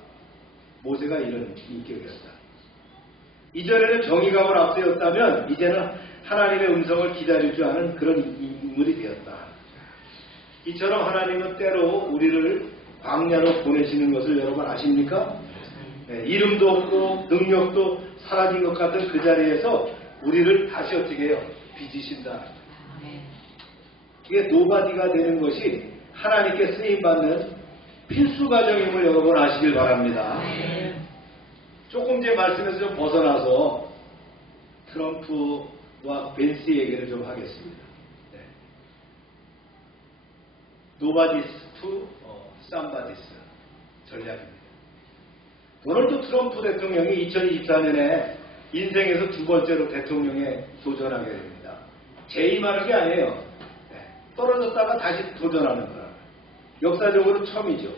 모세가 이런 인격이었다. 이전에는 정의감을 앞세웠다면 이제는 하나님의 음성을 기다릴 줄 아는 그런 인물이 되었다. 이처럼 하나님은 때로 우리를 광야로 보내시는 것을 여러분 아십니까? 이름도 없고 능력도 사라진 것 같은 그 자리에서 우리를 다시 어떻게 해요? 빚으신다. 이게 노바디가 되는 것이 하나님께 쓰임받는 필수 과정임을 여러분 아시길 바랍니다. 조금 제 말씀에서 좀 벗어나서 트럼프와 벤스 얘기를 좀 하겠습니다. 노바디스 투 쌈바디스 전략입니다. 도널드 트럼프 대통령이 2024년에 인생에서 두 번째로 대통령에 도전하게 됩니다. 재임하는 게 아니에요. 떨어졌다가 다시 도전하는 거라. 역사적으로 처음이죠.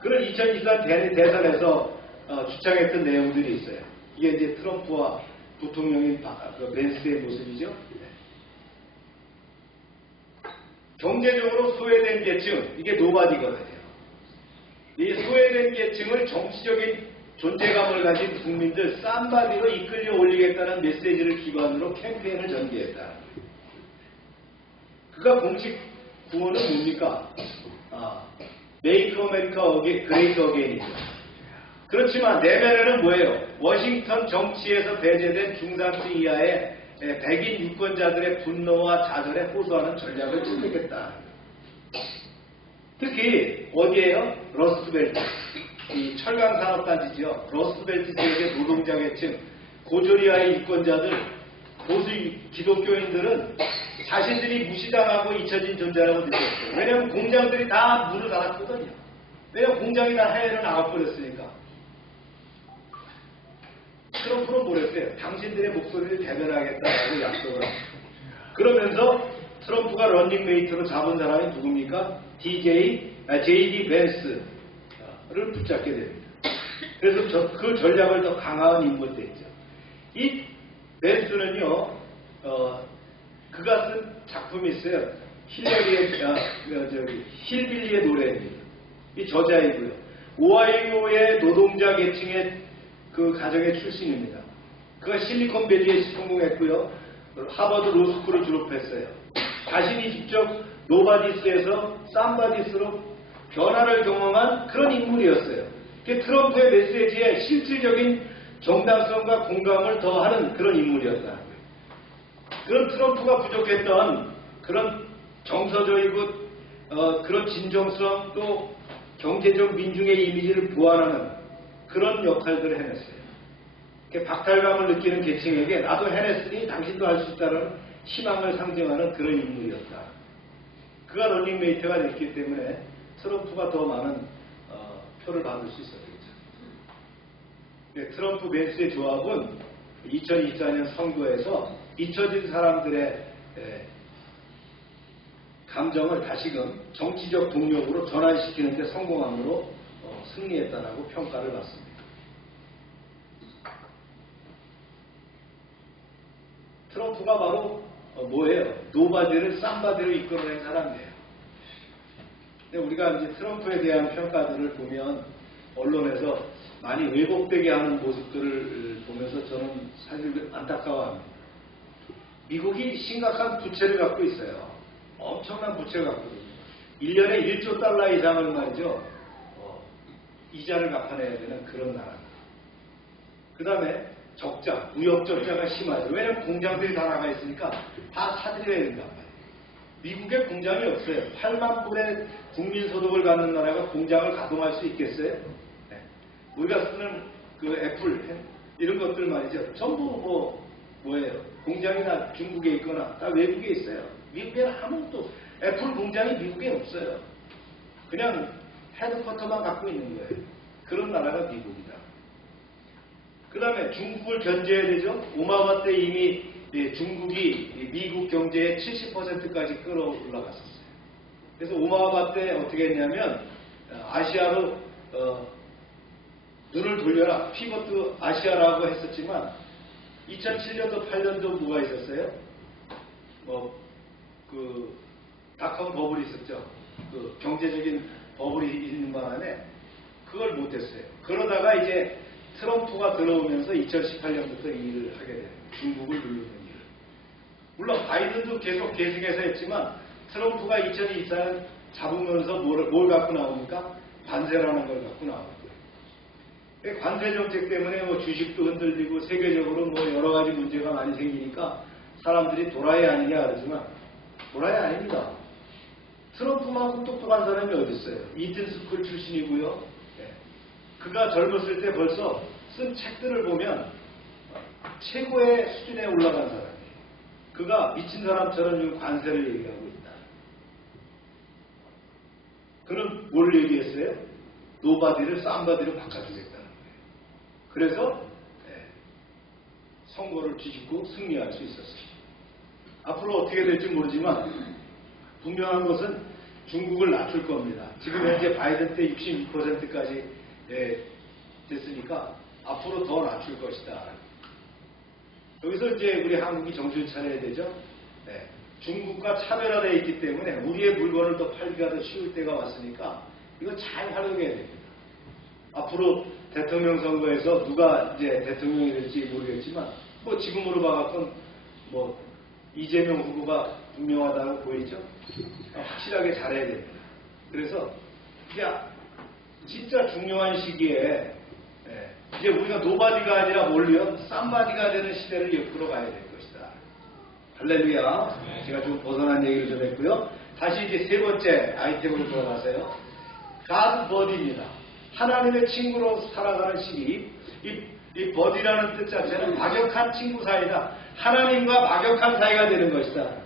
그런 2024 대선에서 주창했던 내용들이 있어요. 이게 이제 트럼프와 부통령인 벤스의 모습이죠. 경제적으로 소외된 계층, 이게 노바디거든요. 이 소외된 계층을 정치적인 존재감을 가진 국민들 쌈바디로 이끌려 올리겠다는 메시지를 기반으로 캠페인을 전개했다. 그가 공식 구호는 뭡니까? Make America Great Again이죠. 그렇지만 내면에는 뭐예요? 워싱턴 정치에서 배제된 중산층 이하의 백인 유권자들의 분노와 자절에 호소하는 전략을 찾겠다. 특히 어디에요? 러스트벨트. 이 철강산업단지죠. 러스트벨트 지역의 노동자 계층, 고조리아의 유권자들, 보수 기독교인들은 자신들이 무시당하고 잊혀진 존재라고 느꼈어요. 왜냐하면 공장들이 다 문을 닫았거든요. 왜냐하면 공장이 다 해외로 나가버렸으니까. 트럼프는 뭐랬어요? 당신들의 목소리를 대변하겠다라고 약속을 합니다. 그러면서 트럼프가 런닝메이트로 잡은 사람이 누굽니까? J.D. 벤스를 붙잡게 됩니다. 그래서 그 전략을 더 강화한 인물도 있죠. 이 벤스는요, 그가 쓴 작품이 있어요. 힐빌리의 노래입니다. 이 저자이고요. 오하이오의 노동자 계층의 그 가정의 출신입니다. 그가 실리콘밸리에 성공했고요. 하버드 로스쿨을 졸업했어요. 자신이 직접 노바디스에서 쌈바디스로 변화를 경험한 그런 인물이었어요. 트럼프의 메시지에 실질적인 정당성과 공감을 더하는 그런 인물이었다. 그런 트럼프가 부족했던 그런 정서적이고 그런 진정성 또 경제적 민중의 이미지를 보완하는 그런 역할들을 해냈어요. 박탈감을 느끼는 계층에게 나도 해냈으니 당신도 할 수 있다는 희망을 상징하는 그런 인물이었다. 그가 런닝메이트가 됐기 때문에 트럼프가 더 많은 표를 받을 수 있었겠죠. 트럼프 벤스의 조합은 2024년 선거에서 잊혀진 사람들의 감정을 다시금 정치적 동력으로 전환시키는 데 성공함으로 승리했다라고 평가를 받습니다. 트럼프가 바로 뭐예요? 노바디를 쌈바디로 이끌어낸 사람이에요. 근데 우리가 이제 트럼프에 대한 평가들을 보면 언론에서 많이 왜곡되게 하는 모습들을 보면서 저는 사실 안타까워합니다. 미국이 심각한 부채를 갖고 있어요. 엄청난 부채를 갖고 있거든요. 1년에 1조 달러 이상을 말이죠. 이자를 갚아내야 되는 그런 나라입니다. 그 다음에 적자, 무역 적자가 심하죠. 왜냐하면 공장들이 다 나가 있으니까 다 사들여야 된단 말이에요. 미국에 공장이 없어요. 8만 불의 국민소득을 갖는 나라가 공장을 가동할 수 있겠어요? 네. 우리가 쓰는 그 애플 이런 것들 말이죠. 전부 뭐예요? 공장이 다 중국에 있거나 다 외국에 있어요. 미국에는 아무것도 애플 공장이 미국에 없어요. 그냥 헤드쿼터만 갖고 있는 거예요. 그런 나라가 미국이다. 그 다음에 중국을 견제해야 되죠. 오바마 때 이미 중국이 미국 경제의 70%까지 끌어올라갔었어요. 그래서 오바마 때 어떻게 했냐면 아시아로 눈을 돌려라. 피벗도 아시아라고 했었지만 2007년도 8년도 뭐가 있었어요? 닷컴 버블이 있었죠. 그 경제적인 버블이 있는 바람에 그걸 못했어요. 그러다가 이제 트럼프가 들어오면서 2018년부터 이 일을 하게 돼요. 중국을 누르는 일을. 물론 바이든도 계속 계속해서 했지만 트럼프가 2024년 잡으면서 뭘 갖고 나오니까 관세라는 걸 갖고 나오는 거예요. 관세 정책 때문에 주식도 흔들리고 세계적으로 여러 가지 문제가 많이 생기니까 사람들이 도라이 아니냐 그러지만 도라이 아닙니다. 트럼프만큼 똑똑한 사람이 어디 있어요? 이튼 스쿨 출신이고요. 그가 젊었을 때 벌써 쓴 책들을 보면 최고의 수준에 올라간 사람이에요. 그가 미친 사람처럼 지금 관세를 얘기하고 있다. 그는 뭘 얘기했어요? 노바디를 쌈바디로 바꿔주겠다는 거예요. 그래서 선거를 뒤집고 승리할 수 있었어요. 앞으로 어떻게 될지 모르지만 분명한 것은 중국을 낮출 겁니다. 지금 현재 바이든 때 62%까지 됐으니까 앞으로 더 낮출 것이다. 여기서 이제 우리 한국이 정신 차려야 되죠. 중국과 차별화되어 있기 때문에 우리의 물건을 더 팔기가 더 쉬울 때가 왔으니까 이거 잘 활용해야 됩니다. 앞으로 대통령 선거에서 누가 이제 대통령이 될지 모르겠지만 지금으로 봐갖건 이재명 후보가 분명하다고 보이죠. 확실하게 잘해야 됩니다. 그래서 진짜 중요한 시기에 이제 우리가 노바디가 아니라 뭘요? 쌈바디가 되는 시대를 이끌어 가야 될 것이다. 할렐루야. 제가 좀 벗어난 얘기를 좀 했고요. 다시 이제 세 번째 아이템으로 돌아가세요. God 버디입니다. 하나님의 친구로 살아가는 시기. 이 버디라는 뜻 자체는 막역한 친구 사이다. 하나님과 막역한 사이가 되는 것이다.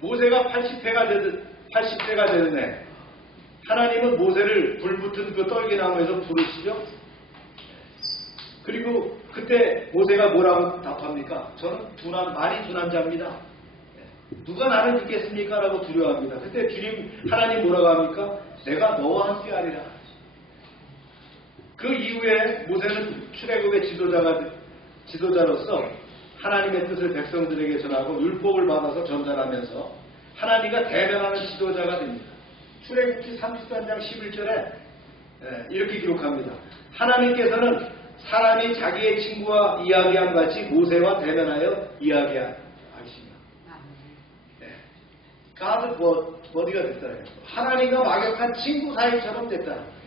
모세가 80세가 되는데 하나님은 모세를 불붙은 그 떨기나무에서 부르시죠. 그리고 그때 모세가 뭐라고 답합니까? 저는 많이 둔한 자입니다. 누가 나를 믿겠습니까? 라고 두려워합니다. 그때 하나님 뭐라고 합니까? 내가 너와 함께 하리라. 그 이후에 모세는 출애굽의 지도자로서 하나님의 뜻을 백성들에게 전하고 율법을 받아서 전달하면서 하나님과 대면하는 지도자가 됩니다. 출애굽기 33장 11절에 이렇게 기록합니다. 하나님께서는 사람이 자기의 친구와 이야기한 같이 모세와 대면하여 이야기하시며 God 버디가 됐다는 거예요. 하나님과 막역한 친구 사이처럼 됐다는 거예요.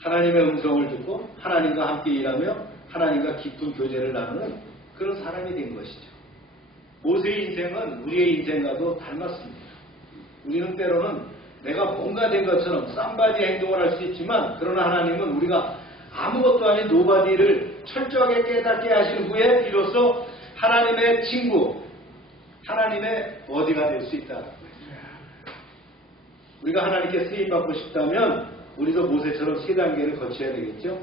하나님의 음성을 듣고 하나님과 함께 일하며 하나님과 깊은 교제를 나누는 그런 사람이 된 것이죠. 모세의 인생은 우리의 인생과도 닮았습니다. 우리는 때로는 내가 뭔가 된 것처럼 쌈바디 행동을 할 수 있지만 그러나 하나님은 우리가 아무것도 아닌 노바디를 철저하게 깨닫게 하신 후에 비로소 하나님의 친구, 하나님의 버디가 될 수 있다. 우리가 하나님께 쓰임받고 싶다면 우리도 모세처럼 세 단계를 거쳐야 되겠죠.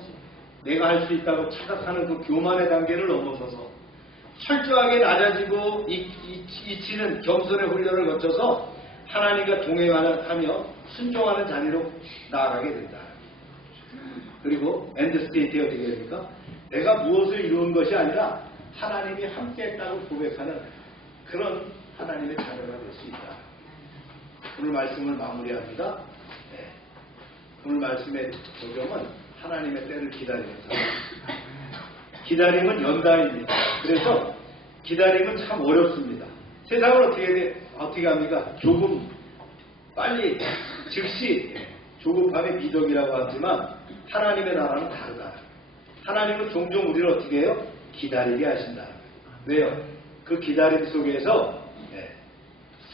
내가 할 수 있다고 착각하는 그 교만의 단계를 넘어서서 철저하게 낮아지고 이치는 겸손의 훈련을 거쳐서 하나님과 동행하며 순종하는 자리로 나아가게 된다. 그리고 엔드 스테이트에 어떻게 됩니까? 내가 무엇을 이루은 것이 아니라 하나님이 함께했다고 고백하는 그런 하나님의 자녀가 될 수 있다. 오늘 말씀을 마무리합니다. 네. 오늘 말씀의 조경은 하나님의 때를 기다리는 사람. 기다림은 연단입니다. 그래서 기다림은 참 어렵습니다. 세상은 어떻게 합니까? 조금 빨리 즉시 조급함의 미덕이라고 하지만 하나님의 나라는 다르다. 하나님은 종종 우리를 어떻게 해요? 기다리게 하신다. 왜요? 그 기다림 속에서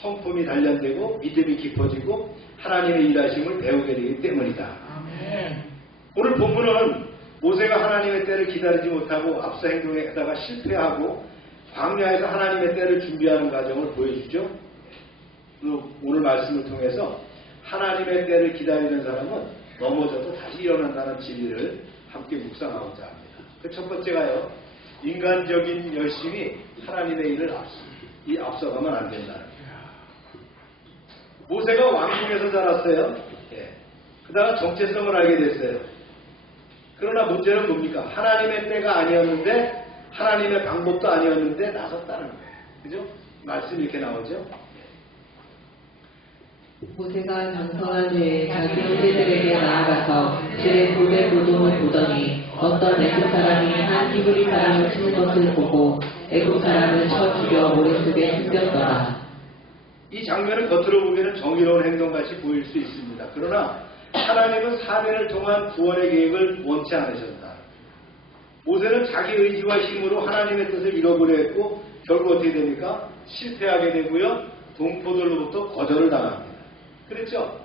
성품이 단련되고 믿음이 깊어지고 하나님의 일하심을 배우게 되기 때문이다. 오늘 본문은 모세가 하나님의 때를 기다리지 못하고 앞서 행동에다가 실패하고 광야에서 하나님의 때를 준비하는 과정을 보여주죠. 오늘 말씀을 통해서 하나님의 때를 기다리는 사람은 넘어져도 다시 일어난다는 진리를 함께 묵상하고자 합니다. 그 첫 번째가요, 인간적인 열심이 하나님의 일을 앞서가면 안 된다. 모세가 왕궁에서 자랐어요. 그다가 정체성을 알게 됐어요. 그러나 문제는 뭡니까? 하나님의 때가 아니었는데, 하나님의 방법도 아니었는데 나섰다는 거예요. 그죠? 말씀이 이렇게 나오죠? 모세가 장성한 후에 자기 형제들에게 나아가서 그의 고대 고동을 보더니 어떤 애굽 사람이 한 히브리 사람을 치는 것을 보고 애굽 사람을 쳐 죽여 모래속에 숨겼더라. 이 장면은 겉으로 보기에는 정의로운 행동같이 보일 수 있습니다. 그러나 하나님은 사면을 통한 구원의 계획을 원치 않으셨다. 모세는 자기 의지와 힘으로 하나님의 뜻을 이뤄보려 했고 결국 어떻게 됩니까? 실패하게 되고요. 동포들로부터 거절을 당합니다. 그랬죠?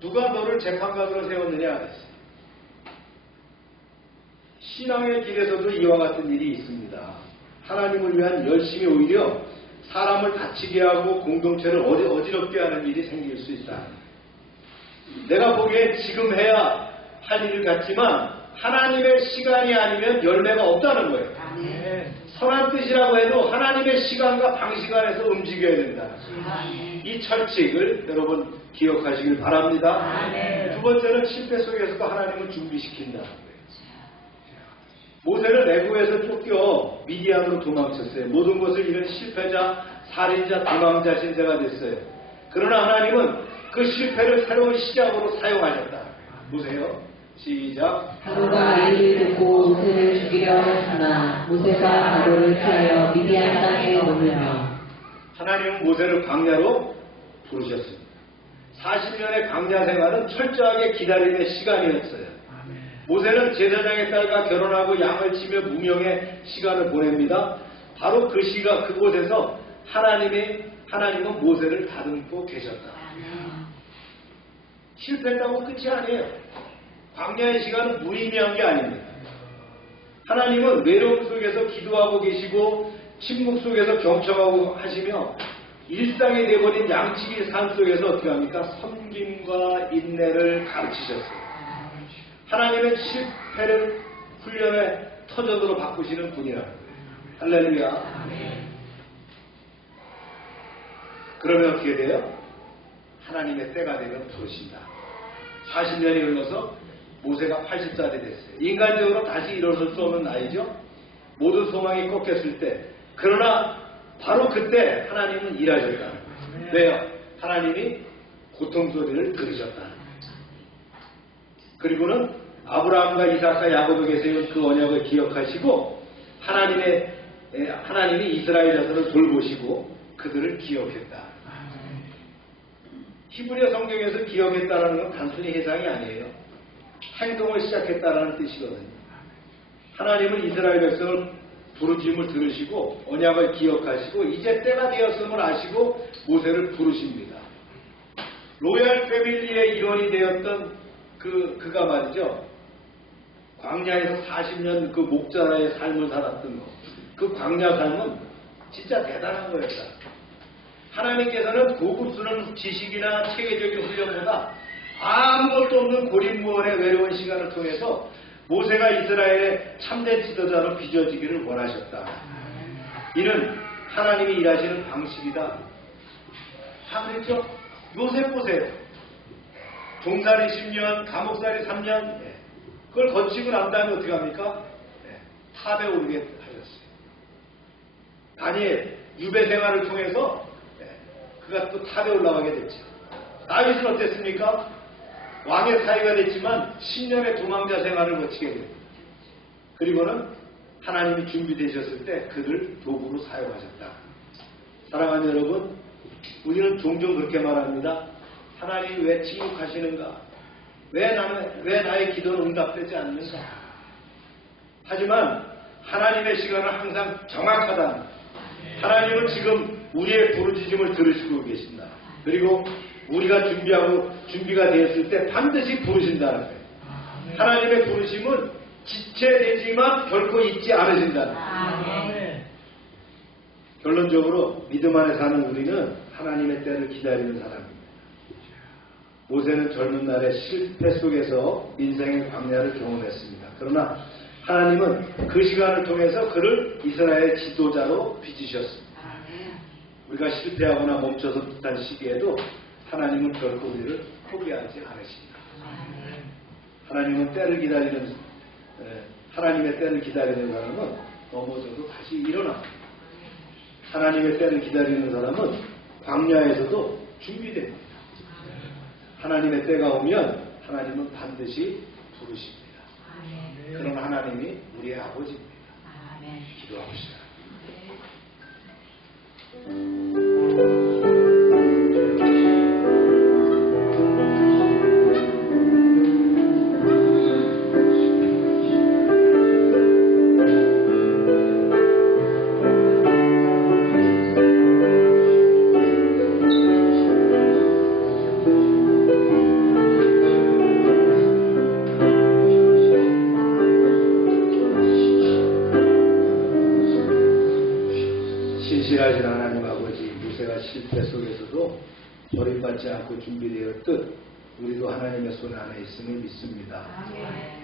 누가 너를 재판관으로 세웠느냐 그랬어요. 신앙의 길에서도 이와 같은 일이 있습니다. 하나님을 위한 열심이 오히려 사람을 다치게 하고 공동체를 어지럽게 하는 일이 생길 수 있다. 내가 보기에 지금 해야 할 일 같지만 하나님의 시간이 아니면 열매가 없다는 거예요. 선한 뜻이라고 해도 하나님의 시간과 방식 안에서 움직여야 된다. 이 철칙을 여러분 기억하시길 바랍니다. 두 번째는 실패 속에서도 하나님을 준비시킨다는 거예요. 모세는 애굽에서 쫓겨 미디안으로 도망쳤어요. 모든 것을 잃은 실패자, 살인자, 도망자 신세가 됐어요. 그러나 하나님은 그 실패를 새로운 시작으로 사용하셨다. 보세요. 시작. 바로가 이를 듣고 모세를 죽이려 했으나 모세가 바로를 피하여 미디안 땅에 머물며. 하나님은 모세를 광야로 부르셨습니다. 40년의 광야 생활은 철저하게 기다림의 시간이었어요. 모세는 제사장의 딸과 결혼하고 양을 치며 무명의 시간을 보냅니다. 바로 그 시간 그곳에서 하나님은 모세를 다듬고 계셨다. 실패했다고 끝이 아니에요. 광야의 시간은 무의미한 게 아닙니다. 하나님은 외로움 속에서 기도하고 계시고 침묵 속에서 경청하고 하시며 일상이 되어버린 양치기 삶 속에서 어떻게 합니까? 섬김과 인내를 가르치셨어요. 하나님은 실패를 훈련의 터전으로 바꾸시는 분이라는 거예요. 할렐루야. 그러면 어떻게 돼요? 하나님의 때가 되면 부르신다. 40년이 흘러서 모세가 80살이 됐어요. 인간적으로 다시 일어설 수 없는 나이죠. 모든 소망이 꺾였을 때. 그러나 바로 그때 하나님은 일하셨다는 거예요. 왜요? 하나님이 고통 소리를 들으셨다는 거예요. 그리고는 아브라함과 이삭과 야곱에게 세운 그 언약을 기억하시고 하나님이 이스라엘 자손을 돌보시고 그들을 기억했다. 히브리어 성경에서 기억했다는 건 단순히 해상이 아니에요. 행동을 시작했다는 뜻이거든요. 하나님은 이스라엘 백성을 부르짖음을 들으시고 언약을 기억하시고 이제 때가 되었음을 아시고 모세를 부르십니다. 로얄 패밀리의 일원이 되었던 그가 말이죠. 광야에서 40년 그 목자의 삶을 살았던 거. 그 광야 삶은 진짜 대단한 거였다. 하나님께서는 고급스러운 지식이나 체계적인 훈련보다 아무것도 없는 고립무원의 외로운 시간을 통해서 모세가 이스라엘의 참된 지도자로 빚어지기를 원하셨다. 이는 하나님이 일하시는 방식이다. 다 그랬죠? 요셉 보세요. 종살이 10년, 감옥살이 3년, 그걸 거치고 난 다음에 어떻게 합니까? 탑에 오르게 하셨어요. 다니엘 유배 생활을 통해서 그가 또 탑에 올라가게 됐죠. 다윗은 어땠습니까? 왕의 사위가 됐지만 10년의 도망자 생활을 거치게 됩니다. 그리고는 하나님이 준비되셨을 때 그를 도구로 사용하셨다. 사랑하는 여러분, 우리는 종종 그렇게 말합니다. 하나님이 왜 침묵하시는가? 왜 나의 기도는 응답되지 않는가? 하지만 하나님의 시간은 항상 정확하다. 하나님은 지금 우리의 부르짖음을 들으시고 계신다. 그리고 우리가 준비가 되었을 때 반드시 부르신다는 거예요. 하나님의 부르심은 지체되지만 결코 잊지 않으신다는 거예요. 결론적으로 믿음 안에 사는 우리는 하나님의 때를 기다리는 사람입니다. 모세는 젊은 날의 실패 속에서 인생의 광야를 경험했습니다. 그러나 하나님은 그 시간을 통해서 그를 이스라엘의 지도자로 빚으셨습니다. 우리가 실패하거나 멈춰서 듯한 시기에도 하나님은 결코 우리를 포기하지 않으십니다. 하나님의 때를 기다리는 사람은 넘어져도 다시 일어납니다. 하나님의 때를 기다리는 사람은 광야에서도 준비됩니다. 하나님의 때가 오면 하나님은 반드시 부르십니다. 그런 하나님이 우리의 아버지입니다. 기도합시다. 신실하신 하나님 아버지, 모세가 실패 속에서도 버림받지 않고 준비되었듯 우리도 하나님의 손 안에 있음을 믿습니다.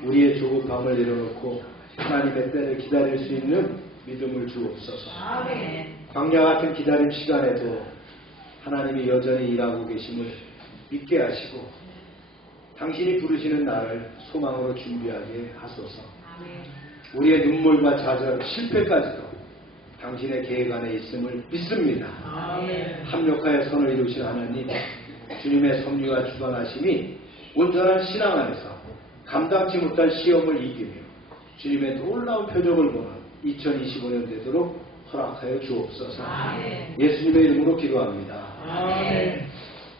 우리의 조급함을 내려놓고 하나님의 때를 기다릴 수 있는 믿음을 주옵소서. 광야 같은 기다림 시간에도 하나님이 여전히 일하고 계심을 믿게 하시고 당신이 부르시는 날을 소망으로 준비하게 하소서. 우리의 눈물과 좌절, 실패까지도 당신의 계획 안에 있음을 믿습니다. 합력하여 선을 이루신 하나님, 주님의 섭리와 주관하심이 온전한 신앙 안에서 감당치 못할 시험을 이기며 주님의 놀라운 표적을 보는 2025년 되도록 허락하여 주옵소서. 예수님의 이름으로 기도합니다.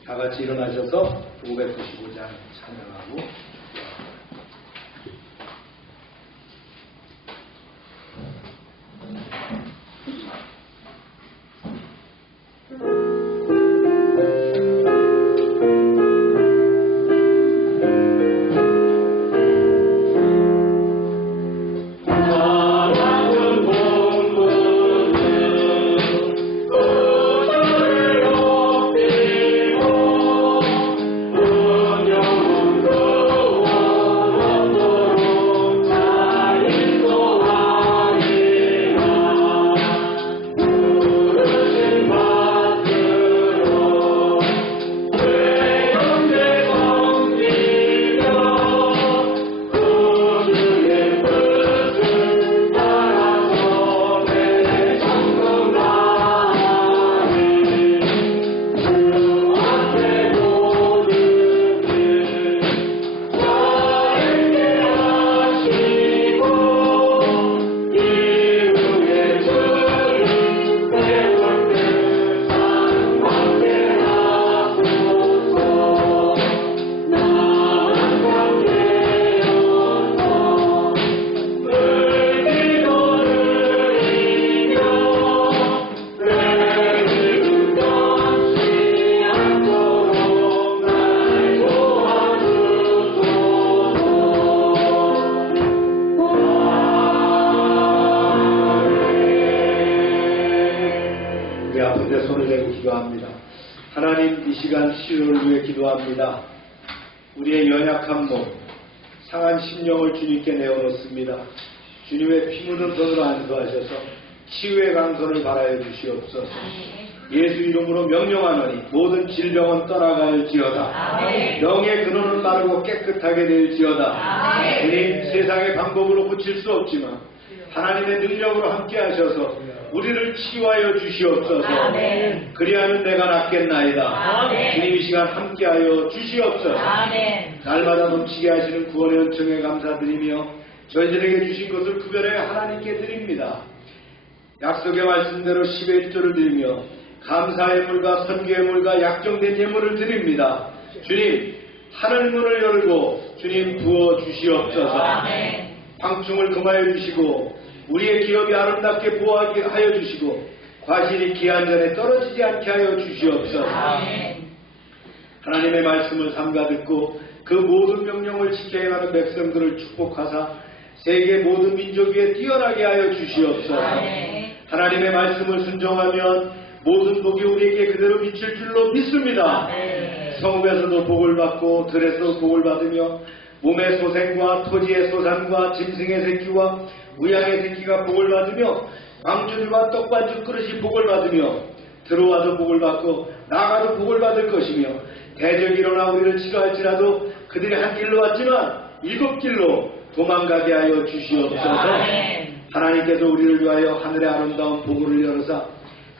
다 같이 일어나셔서 595장 찬양하고 하나님, 이 시간 치유를 위해 기도합니다. 우리의 연약한 몸, 상한 심령을 주님께 내어놓습니다. 주님의 피 묻은 손으로 안수하셔서 치유의 강선을 바라여 주시옵소서. 예수 이름으로 명령하노니 모든 질병은 떠나갈지어다. 병의 근원은 마르고 깨끗하게 될지어다. 주님, 세상의 방법으로 고칠 수 없지만 하나님의 능력으로 함께 하셔서 우리를 치유하여 주시옵소서. 그리하면 내가 낫겠나이다. 주님, 이 시간 함께하여 주시옵소서. 날마다 넘치게 하시는 구원의 은총에 감사드리며 저희들에게 주신 것을 구별해 하나님께 드립니다. 약속의 말씀대로 10의 1조를 드리며 감사의 물과 선교의 물과 약정된 예물을 드립니다. 주님, 하늘 문을 열고 주님 부어 주시옵소서. 방충을 금하여 주시고 우리의 기업이 아름답게 보호하게 하여 주시고 과실이 기한전에 떨어지지 않게 하여 주시옵소서. 하나님의 말씀을 삼가 듣고 그 모든 명령을 지켜 행하는 백성들을 축복하사 세계 모든 민족 위에 뛰어나게 하여 주시옵소서. 하나님의 말씀을 순종하면 모든 복이 우리에게 그대로 미칠 줄로 믿습니다. 성읍에서도 복을 받고 들에서도 복을 받으며 몸의 소생과 토지의 소산과 짐승의 새끼와 우양의 새끼가 복을 받으며 광주들과 떡반죽 그릇이 복을 받으며 들어와도 복을 받고 나가도 복을 받을 것이며 대적이 일어나 우리를 치료할지라도 그들이 한 길로 왔지만 7길로 도망가게 하여 주시옵소서. 하나님께서 우리를 위하여 하늘의 아름다운 보물을 열어사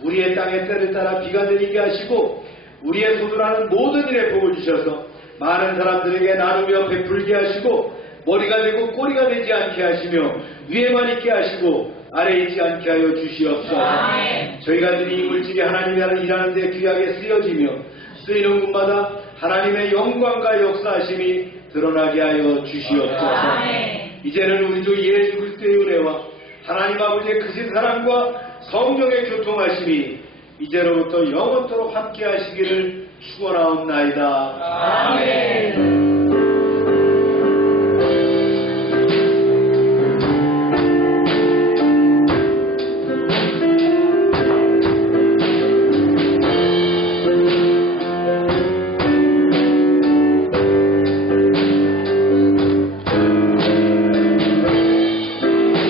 우리의 땅의 때를 따라 비가 내리게 하시고 우리의 손으로 하는 모든 일에 복을 주셔서 많은 사람들에게 나누며 베풀게 하시고 머리가 되고 꼬리가 되지 않게 하시며 위에만 있게 하시고 아래에 있지 않게 하여 주시옵소서. 저희가 드린 이 물질이 하나님의 일하는 데 귀하게 쓰여지며 쓰이는 곳마다 하나님의 영광과 역사하심이 드러나게 하여 주시옵소서. 이제는 우리 주 예수 그리스도의 은혜와 하나님 아버지의 크신 사랑과 성령의 교통하심이 이제로부터 영원토록 함께 하시기를 축원하옵나이다. 아멘.